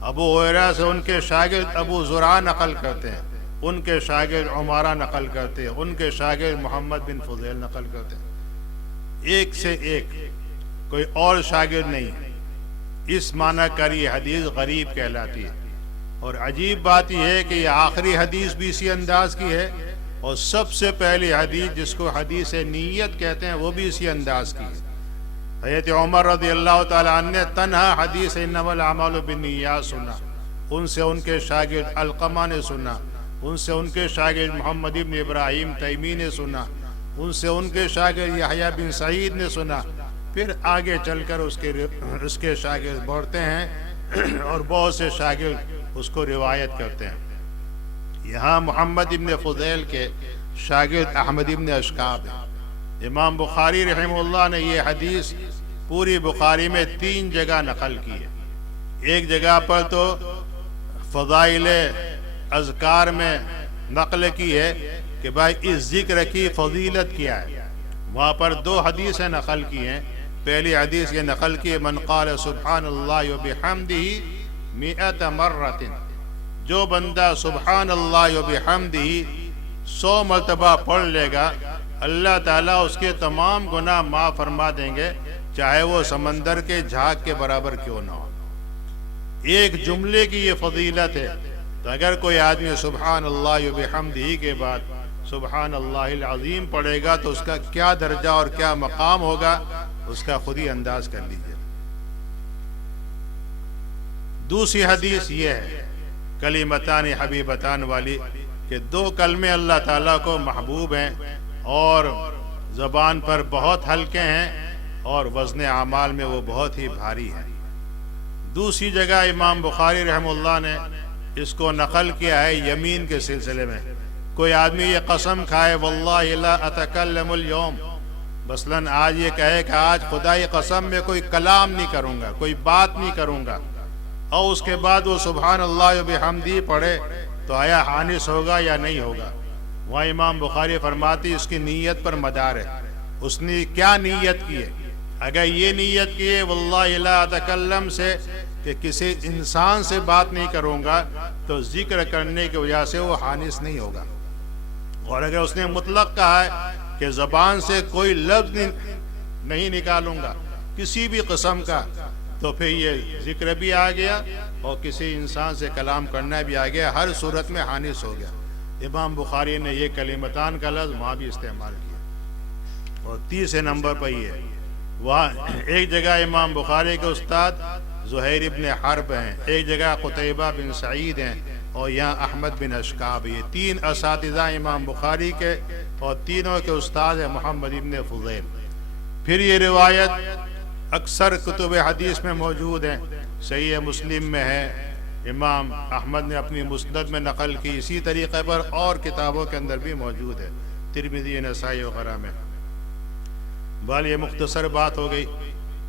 ابو ہریرہ سے ان کے شاگرد ابو زرعہ نقل کرتے ہیں، ان کے شاگرد عمارہ نقل کرتے ہیں، ان کے شاگرد محمد بن فضیل نقل کرتے ہیں، ایک سے ایک، کوئی اور شاگرد نہیں۔ اس معنی کر یہ حدیث غریب کہلاتی ہے۔ اور عجیب بات یہ ہے کہ یہ آخری حدیث بھی اسی انداز کی ہے، اور سب سے پہلی حدیث جس کو حدیث نیت کہتے ہیں وہ بھی اسی انداز کی ہے۔ حضرت عمر رضی اللہ تعالیٰ عنہ نے تنہا حدیث انما الاعمال بالنیات سنا، ان سے ان کے شاگرد علقمہ نے سنا، ان سے ان کے شاگرد محمد بن ابراہیم تیمی نے سنا، ان سے ان کے شاگرد یحییٰ بن سعید نے سنا، پھر آگے چل کر اس کے شاگرد بڑھتے ہیں اور بہت سے شاگرد اس کو روایت کرتے ہیں۔ یہاں محمد بن فضیل کے شاگرد احمد بن اشکاب ہیں۔ امام بخاری رحمہ اللہ نے یہ حدیث پوری بخاری میں 3 جگہ نقل کی ہے۔ ایک جگہ پر تو فضائل اذکار میں نقل کی ہے کہ بھائی اس ذکر کی فضیلت کیا ہے، وہاں پر 2 حدیثیں نقل کی ہیں۔ پہلی حدیث یہ نقل کی من قال سبحان اللہ وبحمدہ 100 مرۃ، جو بندہ سبحان اللہ وبحمدہ 100 مرتبہ پڑھ لے گا اللہ تعالیٰ اس کے تمام گناہ معاف فرما دیں گے، چاہے وہ سمندر کے جھاگ کے برابر کیوں نہ ہو۔ ایک جملے کی یہ فضیلت ہے، تو اگر کوئی آدمی سبحان اللہ وبحمدہ کے بعد سبحان اللہ العظیم پڑھے گا تو اس کا کیا درجہ اور کیا مقام ہوگا، اس کا خود ہی انداز کر لیجیے۔ دوسری حدیث یہ ہے کلمتان حبیبتان والی کہ 2 کلمے اللہ تعالیٰ کو محبوب ہیں اور زبان پر بہت ہلکے ہیں اور وزن اعمال میں وہ بہت ہی بھاری ہیں۔ دوسری جگہ امام بخاری رحمہ اللہ نے اس کو نقل کیا ہے یمین کے سلسلے میں۔ کوئی آدمی یہ قسم کھائے واللہ لا اتکلم اليوم، مثلاً آج یہ کہے کہ آج خدائی قسم میں کوئی کلام نہیں کروں گا، کوئی بات نہیں کروں گا، اور اس کے بعد وہ سبحان اللہ وبحمدہ پڑھے تو آیا حانث ہوگا یا نہیں ہوگا؟ وہاں امام بخاری فرماتی اس کی نیت پر مدار ہے، اس نے کیا نیت کی ہے۔ اگر یہ نیت کی ہے واللہ لا اتکلم سے کہ کسی انسان سے بات نہیں کروں گا، تو ذکر کرنے کی وجہ سے وہ حانث نہیں ہوگا۔ اور اگر اس نے مطلق کہا ہے کہ زبان سے کوئی لفظ نہیں نکالوں گا کسی بھی قسم کا، تو پھر یہ ذکر بھی آ گیا اور کسی انسان سے کلام کرنا بھی آ گیا، ہر صورت میں حانث ہو گیا۔ امام بخاری نے یہ کلمتان کا لفظ وہاں بھی استعمال کیا۔ اور تیسرے نمبر پر یہ وہاں ایک جگہ امام بخاری کے استاد زہیر ابن حرب ہیں، ایک جگہ قتیبہ بن سعید ہیں، اور یہاں احمد بن اشکاب۔ یہ 3 اساتذہ امام بخاری کے اور تینوں کے استاد ہیں محمد ابن فضیل۔ پھر یہ روایت اکثر کتب حدیث میں موجود ہیں، صحیح مسلم میں ہے، امام احمد نے اپنی مسند میں نقل کی، اسی طریقے پر اور کتابوں کے اندر بھی موجود ہے، ترمذی نسائی وغیرہ میں۔ بال یہ مختصر بات ہو گئی۔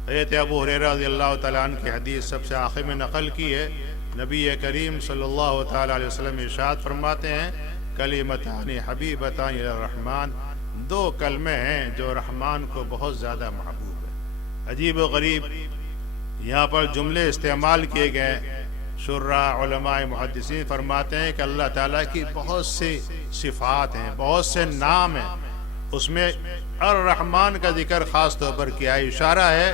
حضرت ابو ہریرہ رضی اللہ تعالیٰ عنہ کی حدیث سب سے آخر میں نقل کی ہے۔ نبی کریم صلی اللہ تعالیٰ علیہ وسلم ارشاد فرماتے ہیں کلمتان حبیبتان الی الرحمن، 2 کلمے ہیں جو رحمان کو بہت زیادہ محبوب ہے۔ عجیب و غریب یہاں پر جملے استعمال کیے گئے۔ شراح علماء محدثین فرماتے ہیں کہ اللہ تعالیٰ کی بہت سی صفات ہیں، بہت سے نام ہیں، اس میں الرحمن کا ذکر خاص طور پر کیا ہے۔ اشارہ ہے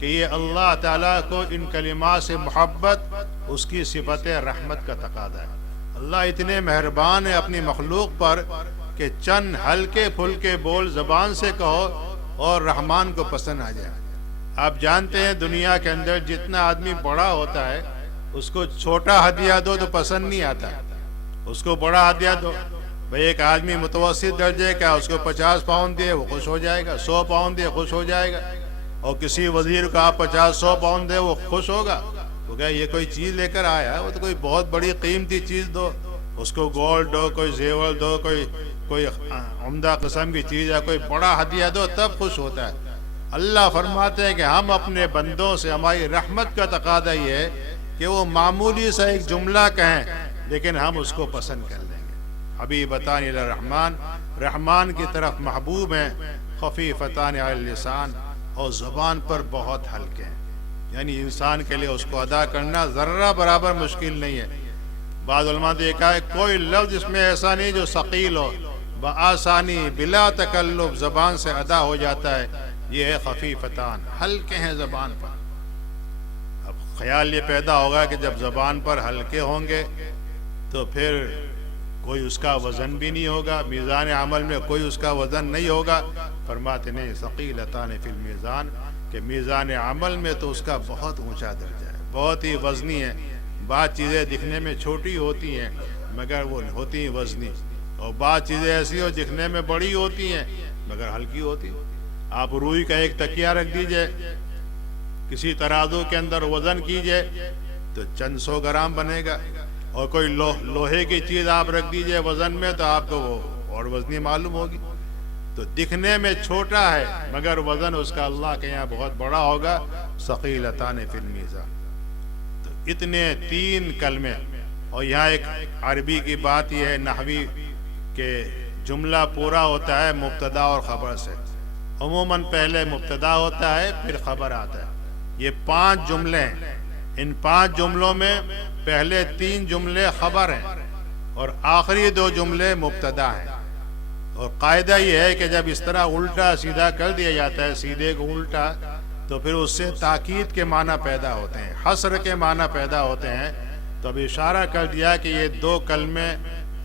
کہ یہ اللہ تعالیٰ کو ان کلمات سے محبت اس کی صفت رحمت کا تقاضا ہے۔ اللہ اتنے مہربان ہے اپنی مخلوق پر کہ چند ہلکے پھلکے بول زبان سے کہو اور رحمان کو پسند آ جائے۔ آپ جانتے ہیں دنیا کے اندر جتنا آدمی بڑا ہوتا ہے اس کو چھوٹا ہدیہ دو تو پسند نہیں آتا، اس کو بڑا ہدیہ دو۔ بھئی ایک آدمی متوسط درجے کا، اس کو 50 پاؤنڈ دے وہ خوش ہو جائے گا، 100 پاؤنڈ دے خوش ہو جائے گا، اور کسی وزیر کو آپ 50-100 پاؤنڈ دے وہ خوش ہوگا، وہ کہا یہ کوئی چیز لے کر آیا ہے، وہ تو کوئی بہت بڑی قیمتی چیز دو، اس کو گولڈ دو، کوئی زیور دو، کوئی کوئی عمدہ قسم کی چیز ہے، کوئی بڑا ہدیہ دو تب خوش ہوتا ہے۔ اللہ فرماتے ہیں کہ ہم اپنے بندوں سے، ہماری رحمت کا تقاضا یہ ہے کہ وہ معمولی سا ایک جملہ کہیں لیکن ہم اس کو پسند کر لیں گے۔ حبیبتان الی الرحمن، رحمان کی طرف محبوب ہیں، خفیفتان علی اللسان، اور زبان پر بہت ہلکے ہیں، یعنی انسان کے لیے اس کو ادا کرنا ذرہ برابر مشکل نہیں ہے۔ بعض علماء نے کہا ہے کوئی لفظ اس میں ایسا نہیں جو ثقیل ہو، بآسانی بلا تکلف زبان سے ادا ہو جاتا ہے، یہ ہے خفیفتان، ہلکے ہیں زبان پر۔ اب خیال یہ پیدا ہوگا کہ جب زبان پر ہلکے ہوں گے تو پھر کوئی اس کا وزن بھی نہیں ہوگا، میزان عمل میں کوئی اس کا وزن نہیں ہوگا۔ فرماتے نہیں ثقیلتان فی المیزان، کہ میزان عمل میں تو اس کا بہت اونچا درجہ ہے، بہت ہی وزنی ہے۔ بعض چیزیں دکھنے میں چھوٹی ہوتی ہیں مگر وہ ہوتی ہیں وزنی، اور بعض چیزیں ایسی ہو دکھنے میں بڑی ہوتی ہیں مگر ہلکی ہوتی ہیں۔ آپ روئی کا ایک تکیہ رکھ دیجئے، کسی ترازو کے اندر وزن کیجئے تو چند سو گرام بنے گا، اور کوئی لوہے کی چیز آپ رکھ دیجئے وزن میں تو آپ کو وہ اور وزنی معلوم ہوگی۔ تو دکھنے میں چھوٹا ہے مگر وزن اس کا اللہ کے یہاں بہت بڑا ہوگا، ثقیلتان فی المیزان۔ تو اتنے 3 کلمے، اور یہاں ایک عربی کی بات یہ ہے نحوی کہ جملہ پورا ہوتا ہے مبتدا اور خبر سے، عموماً پہلے مبتدا ہوتا ہے پھر خبر آتا ہے۔ یہ 5 جملے ہیں، ان 5 جملوں میں پہلے 3 جملے خبر ہیں اور آخری 2 جملے مبتدا ہیں۔ اور قاعدہ یہ ہے کہ جب اس طرح الٹا سیدھا کر دیا جاتا ہے، سیدھے کو الٹا، تو پھر اس سے تاکید کے معنی پیدا ہوتے ہیں، حصر کے معنی پیدا ہوتے ہیں۔ تو اب اشارہ کر دیا کہ یہ 2 کلمے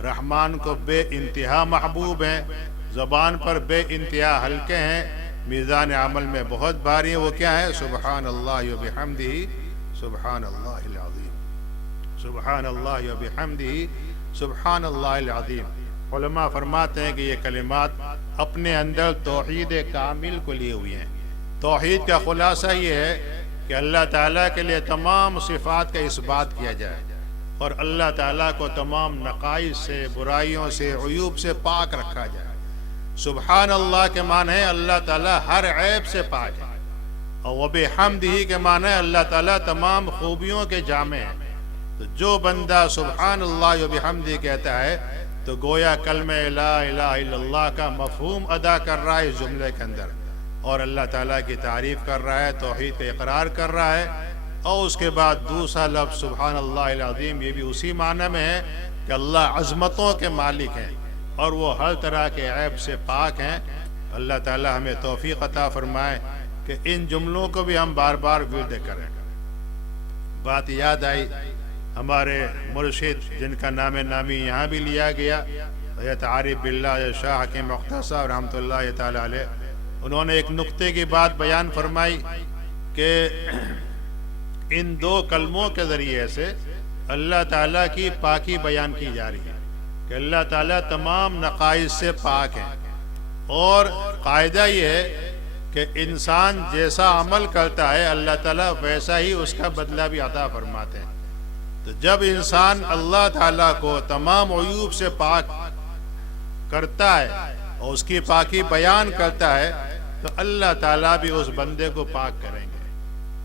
رحمان کو بے انتہا محبوب ہیں، زبان پر بے انتہا ہلکے ہیں، میزان عمل میں بہت بھاری ہیں۔ وہ کیا ہے؟ سبحان اللہ و بحمدہ، سبحان اللہ العظیم، سبحان اللہ و بحمدہ، سبحان اللہ العظیم۔ علماء فرماتے ہیں کہ یہ کلمات اپنے اندر توحید کامل کو لیے ہوئے ہیں۔ توحید کا خلاصہ یہ ہے کہ اللہ تعالیٰ کے لیے تمام صفات کا اثبات کیا جائے اور اللہ تعالیٰ کو تمام نقائص سے، برائیوں سے، عیوب سے پاک رکھا جائے۔ سبحان اللہ کے معنی ہے اللہ تعالیٰ ہر عیب سے پاک ہے، اور وبحمدہ کے معنی ہے اللہ تعالیٰ تمام خوبیوں کے جامع ہے۔ تو جو بندہ سبحان اللہ وبحمدہ کہتا ہے تو گویا کلمہ لا الہ الا اللہ کا مفہوم ادا کر رہا ہے اس جملے کے اندر، اور اللہ تعالیٰ کی تعریف کر رہا ہے، توحید کا اقرار کر رہا ہے۔ اور اس کے بعد دوسرا لفظ سبحان اللہ العظیم، یہ بھی اسی معنی میں ہے کہ اللہ عظمتوں کے مالک ہیں اور وہ ہر طرح کے عیب سے پاک ہیں۔ اللہ تعالیٰ ہمیں توفیق عطا فرمائے کہ ان جملوں کو بھی ہم بار بار ورد کریں۔ بات یاد آئی، ہمارے مرشد جن کا نام نامی یہاں بھی لیا گیا، حضرت عارف باللہ شاہ حکیم مختصر رحمۃ اللہ تعالی علیہ، انہوں نے ایک نقطے کی بات بیان فرمائی کہ ان 2 کلموں کے ذریعے سے اللہ تعالیٰ کی پاکی بیان کی جا رہی ہے کہ اللہ تعالیٰ تمام نقائص سے پاک ہیں، اور قاعدہ یہ ہے کہ انسان جیسا عمل کرتا ہے اللہ تعالیٰ ویسا ہی اس کا بدلہ بھی عطا فرماتے ہیں۔ تو جب انسان اللہ تعالیٰ کو تمام عیوب سے پاک کرتا ہے اور اس کی پاکی بیان کرتا ہے تو اللہ تعالیٰ بھی اس بندے کو پاک کریں گے،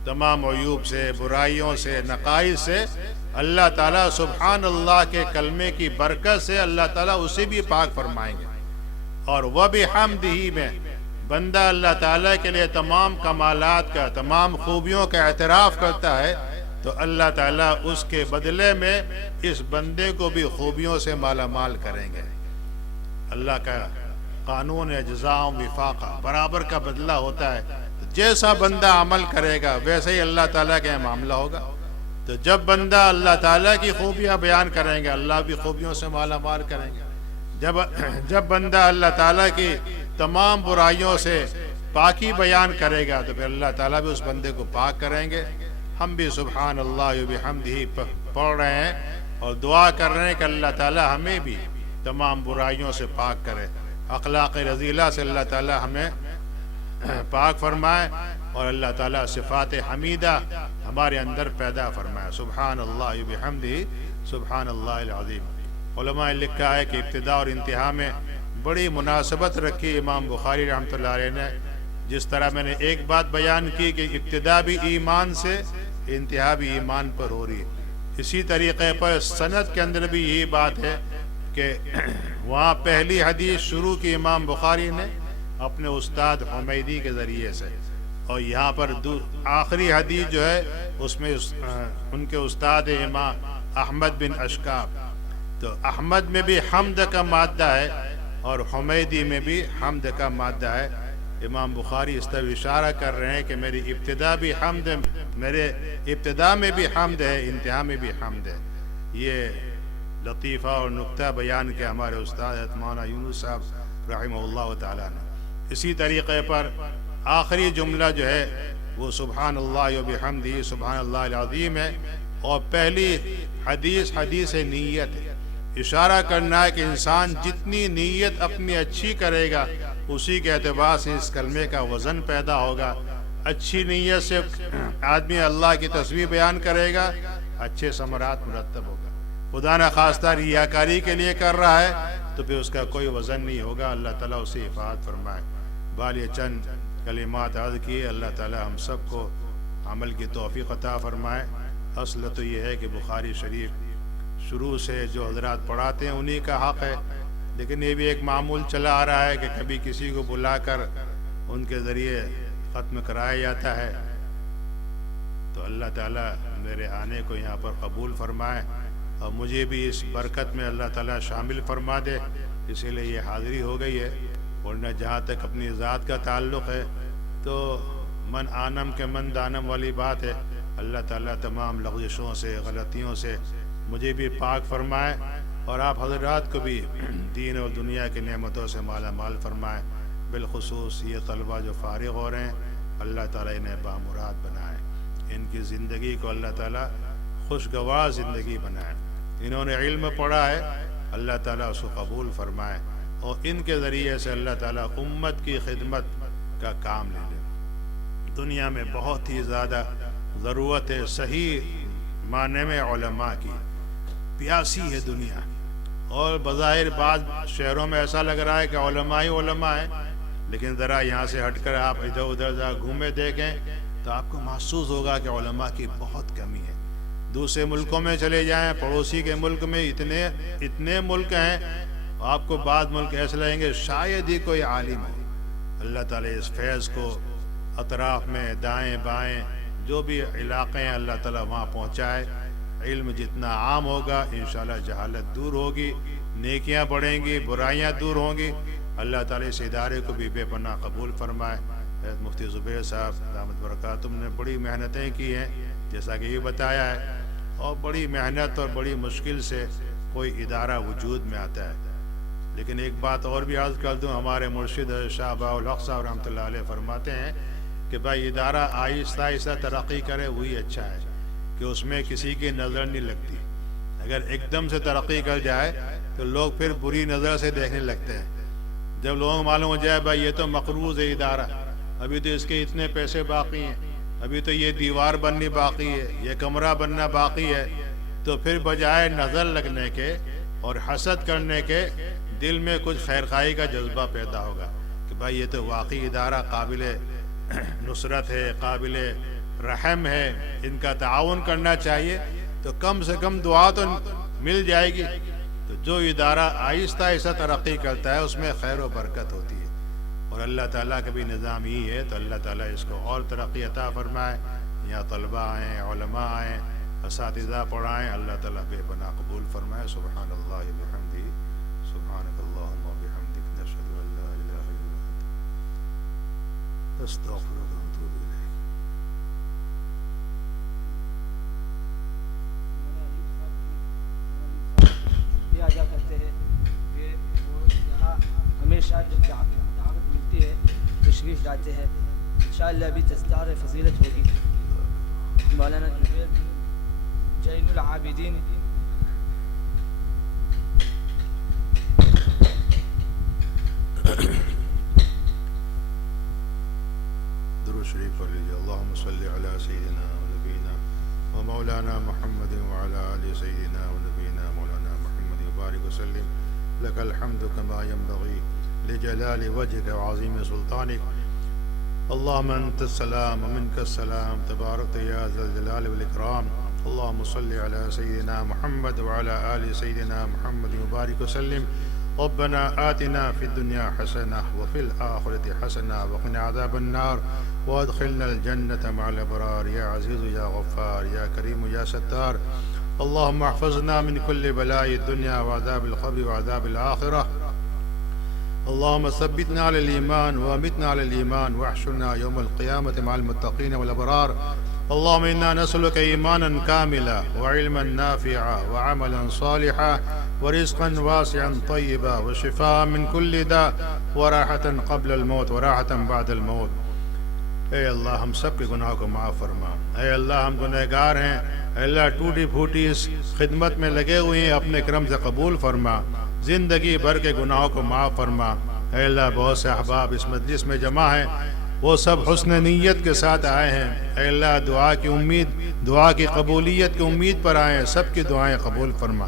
تمام عیوب سے، برائیوں سے، نقائص سے۔ اللہ تعالیٰ سبحان اللہ کے کلمے کی برکت سے اللہ تعالیٰ اسے بھی پاک فرمائیں گے۔ اور وبحمدہ میں بندہ اللہ تعالیٰ کے لیے تمام کمالات کا، تمام خوبیوں کا اعتراف کرتا ہے تو اللہ تعالیٰ اس کے بدلے میں اس بندے کو بھی خوبیوں سے مالا مال کریں گے۔ اللہ کا قانون ہے جزاء وفاقہ، برابر کا بدلہ ہوتا ہے۔ جیسا بندہ عمل کرے گا ویسے ہی اللہ تعالیٰ کے معاملہ ہوگا۔ تو جب بندہ اللہ تعالیٰ کی خوبیاں بیان کریں گے اللہ بھی خوبیوں سے مالا مال کریں گے۔ جب بندہ اللہ تعالیٰ کی تمام برائیوں سے پاکی بیان کرے گا تو پھر اللہ تعالیٰ بھی اس بندے کو پاک کریں گے۔ ہم بھی سبحان اللہ وبحمدہ پڑھ رہے ہیں اور دعا کر رہے ہیں کہ اللہ تعالیٰ ہمیں بھی تمام برائیوں سے پاک کرے، اخلاق رذیلہ سے اللہ تعالیٰ ہمیں پاک فرمائے، اور اللہ تعالیٰ صفات حمیدہ ہمارے اندر پیدا فرمائے۔ سبحان اللہ وبحمدہ، سبحان اللہ العظیم۔ علماء نے لکھا ہے کہ ابتدا اور انتہا میں بڑی مناسبت رکھی امام بخاری رحمۃ اللہ علیہ نے. جس طرح میں نے ایک بات بیان کی کہ ابتدا بھی ایمان سے انتہا بھی ایمان پر ہو رہی ہے، اسی طریقے پر سند کے اندر بھی یہی بات ہے کہ وہاں پہلی حدیث شروع کی امام بخاری نے اپنے استاد حمیدی کے ذریعے سے، اور یہاں پر آخری حدیث جو ہے اس میں ان کے استاد امام احمد بن اشکاب. تو احمد میں بھی حمد کا مادہ ہے اور حمیدی میں بھی حمد کا مادہ ہے. امام بخاری اس طرح اشارہ کر رہے ہیں کہ میری ابتدا بھی حمد، میرے ابتدا میں بھی حمد ہے، انتہا میں بھی حمد ہے. یہ لطیفہ اور نکتہ بیان کیا ہمارے استاد مولانا یونس صاحب رحمہ اللہ تعالیٰ نے. اسی طریقے پر آخری جملہ جو ہے وہ سبحان اللہ و بحمدہ سبحان اللہ العظیم ہے، اور پہلی حدیث نیت ہے. اشارہ کرنا ہے کہ انسان جتنی نیت اپنی اچھی کرے گا اسی کے اعتبار سے اس کلمے کا وزن پیدا ہوگا. اچھی نیت سے آدمی اللہ کی تصویر بیان کرے گا، اچھے ثمرات مرتب ہوگا. خدا نہ خواستہ ریاکاری کے لیے کر رہا ہے تو پھر اس کا کوئی وزن نہیں ہوگا. اللہ تعالیٰ اسے حفاظت فرمائے. بال یہ چند کلمات عرض کیے، اللہ تعالیٰ ہم سب کو عمل کی توفیق عطا فرمائے. اصل تو یہ ہے کہ بخاری شریف شروع سے جو حضرات پڑھاتے ہیں انہی کا حق ہے، لیکن یہ بھی ایک معمول چلا آ رہا ہے کہ کبھی کسی کو بلا کر ان کے ذریعے ختم کرایا جاتا ہے. تو اللہ تعالیٰ میرے آنے کو یہاں پر قبول فرمائے اور مجھے بھی اس برکت میں اللہ تعالیٰ شامل فرما دے. اسی لیے یہ حاضری ہو گئی ہے، ورنہ جہاں تک اپنی ذات کا تعلق ہے تو من آنم کے من دانم والی بات ہے. اللہ تعالیٰ تمام لغزشوں سے غلطیوں سے مجھے بھی پاک فرمائے اور آپ حضرات کو بھی دین اور دنیا کی نعمتوں سے مالا مال فرمائے. بالخصوص یہ طلبہ جو فارغ ہو رہے ہیں اللہ تعالیٰ انہیں بامراد بنائے، ان کی زندگی کو اللہ تعالیٰ خوشگوار زندگی بنائے. انہوں نے علم پڑھا ہے، اللہ تعالیٰ اس کو قبول فرمائے اور ان کے ذریعے سے اللہ تعالیٰ امت کی خدمت کا کام لے لے. دنیا میں بہت ہی زیادہ ضرورت ہے صحیح معنی میں علماء کی. پیاسی ہے دنیا، اور بظاہر بعض شہروں میں ایسا لگ رہا ہے کہ علماء ہی علماء ہیں، لیکن ذرا یہاں سے ہٹ کر آپ ادھر ادھر ذرا گھومے دیکھیں تو آپ کو محسوس ہوگا کہ علماء کی بہت کمی ہے. دوسرے ملکوں میں چلے جائیں، پڑوسی کے ملک میں اتنے ملک ہیں، آپ کو بعض ملک ایسے لگیں گے شاید ہی کوئی عالم ہو. اللہ تعالیٰ اس فیض کو اطراف میں دائیں بائیں جو بھی علاقے ہیں اللہ تعالیٰ وہاں پہنچائے. علم جتنا عام ہوگا انشاءاللہ جہالت دور ہوگی، نیکیاں بڑھیں گی، برائیاں دور ہوں گی. اللہ تعالیٰ اس ادارے کو بھی بے پناہ قبول فرمائے. حضرت مفتی زبیر صاحب دامت برکاتہم نے بڑی محنتیں کی ہیں جیسا کہ یہ بتایا ہے، اور بڑی محنت اور بڑی مشکل سے کوئی ادارہ وجود میں آتا ہے. لیکن ایک بات اور بھی عرض کر دوں، ہمارے مرشد شاہ باؤ الحق صاحب رحمۃ اللہ علیہ فرماتے ہیں کہ بھائی ادارہ آہستہ آہستہ ترقی کرے وہی اچھا ہے، کہ اس میں کسی کی نظر نہیں لگتی. اگر ایک دم سے ترقی کر جائے تو لوگ پھر بری نظر سے دیکھنے لگتے ہیں. جب لوگوں کو معلوم ہو جائے بھائی یہ تو مقروض ہے ادارہ، ابھی تو اس کے اتنے پیسے باقی ہیں، ابھی تو یہ دیوار بننی باقی ہے، یہ کمرہ بننا باقی ہے، تو پھر بجائے نظر لگنے کے اور حسد کرنے کے دل میں کچھ خیرخواہی کا جذبہ پیدا ہوگا کہ بھائی یہ تو واقعی ادارہ قابل نصرت ہے، قابل رحم ہے، ان کا تعاون کرنا چاہیے. تو کم سے کم دعا تو مل جائے گی. تو جو ادارہ آہستہ آہستہ ترقی کرتا ہے اس میں خیر و برکت ہوتی ہے، اور اللہ تعالیٰ کا بھی نظام یہی ہے. تو اللہ تعالیٰ اس کو اور ترقی عطا فرمائے. یہاں طلباء آئیں، علماء آئیں، اساتذہ پڑھائیں، اللہ تعالیٰ بے پناہ قبول فرمائے. سبحان اللہ وبحمدہ، سبحانک اللہم وبحمدک، نشہد ان لا الہ الا انت، استغفرک واتوب الیک. ادا کرتے ہیں کہ وہ یہاں ہمیشہ جب دعوت ملتی ہے تشریف لاتے ہیں. انشاءاللہ ابھی تذکار فضیلت ہوگی. مولانا زبیر جین العابدین درود شریف پڑھ لیجیے. اللہم صلی علی سیدنا و نبینا و مولانا محمد وعلی آل سیدنا و نبینا مولانا محمد وبارک وسلم. لك الحمد كما ينبغي لجلال وجهك وعظيم سلطانك. اللهم أنت السلام ومنك السلام تبارك يا ذا الجلال والإكرام. اللهم صل على سيدنا محمد وعلى آل سيدنا محمد وبارك وسلم. ربنا آتنا في الدنيا حسنة وفي الآخرة حسنة وقنا عذاب النار وادخلنا الجنة مع الأبرار يا عزيز يا غفار يا كريم يا ستار. اللهم احفظنا من كل بلاء الدنيا وعذاب القبر وعذاب الآخرة. اللهم ثبتنا على الإيمان وأمتنا على الإيمان واحشرنا يوم القيامة مع المتقين والأبرار. اللهم إنا نسألك إيمانا كاملا وعلما نافعا وعملا صالحا ورزقا واسعا طيبا وشفاء من كل داء وراحة قبل الموت وراحة بعد الموت. اے اللہ ہم سب کے گناہوں کو معاف فرما. اے اللہ ہم گنہگار ہیں. اے اللہ ٹوٹی پھوٹی اس خدمت میں لگے ہوئے ہیں، اپنے کرم سے قبول فرما. زندگی بھر کے گناہوں کو معاف فرما. اے اللہ بہت سے احباب اس مجلس میں جمع ہیں، وہ سب حسن نیت کے ساتھ آئے ہیں. اے اللہ دعا کی امید، دعا کی قبولیت کی امید پر آئے ہیں. سب کی دعائیں قبول فرما،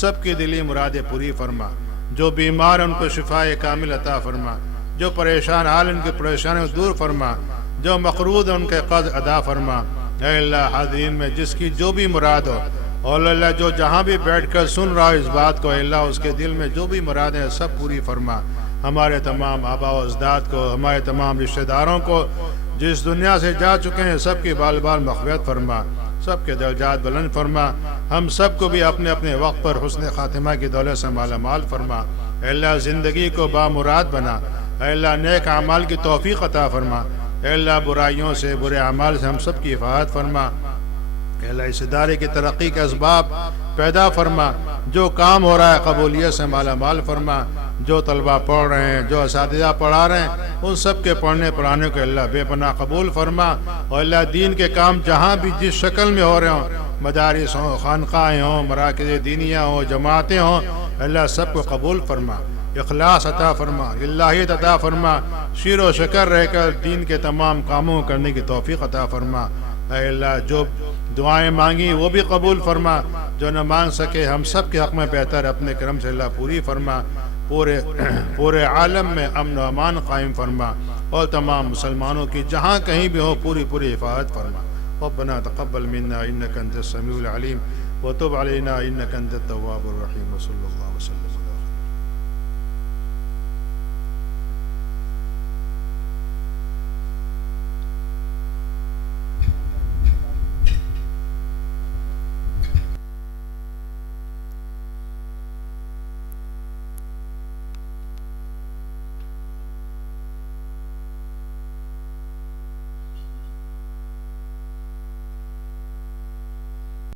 سب کی دلی مرادیں پوری فرما. جو بیمار ان کو شفاء کامل عطا فرما. جو پریشان حال ان کی پریشانیوں دور فرما. جو مقروض ان کے قرض ادا فرما. اے اللہ حاضرین میں جس کی جو بھی مراد ہو، اور اللہ جو جہاں بھی بیٹھ کر سن رہا ہو اس بات کو، اے اللہ اس کے دل میں جو بھی مرادیں ہیں سب پوری فرما. ہمارے تمام آبا و اجداد کو، ہمارے تمام رشتہ داروں کو جس دنیا سے جا چکے ہیں سب کی بال بال مغفرت فرما، سب کے درجات بلند فرما. ہم سب کو بھی اپنے اپنے وقت پر حسن خاتمہ کی دولت سے مالا مال فرما. اے اللہ زندگی کو بامراد بنا. اے اللہ نیک اعمال کی توفیق عطا فرما. اے اللہ برائیوں سے، برے اعمال سے ہم سب کی حفاظت فرما. اے اللہ اس ادارے کی ترقی کے اسباب پیدا فرما. جو کام ہو رہا ہے قبولیت سے مالا مال فرما. جو طلبہ پڑھ رہے ہیں، جو اساتذہ پڑھا رہے ہیں، ان سب کے پڑھنے پڑھانے کو اللہ بے پناہ قبول فرما. اور اللہ دین کے کام جہاں بھی جس شکل میں ہو رہے ہوں، مدارس ہوں، خانقاہیں ہوں، مراکز دینیہ ہوں، جماعتیں ہوں، اللہ سب کو قبول فرما. اخلاص عطا فرما، للہیت عطا فرما. شیر و شکر رہ کر دین کے تمام کاموں کرنے کی توفیق عطا فرما. اے اللہ جو دعائیں مانگی وہ بھی قبول فرما. جو نہ مانگ سکے ہم سب کے حق میں بہتر اپنے کرم سے اللہ پوری فرما. پورے عالم میں امن و امان قائم فرما. اور تمام مسلمانوں کی جہاں کہیں بھی ہو پوری حفاظت فرما. ربنا تقبل منا انك انت السميع العليم وتب علينا انك انت التواب الرحيم. وصلى الله وسلم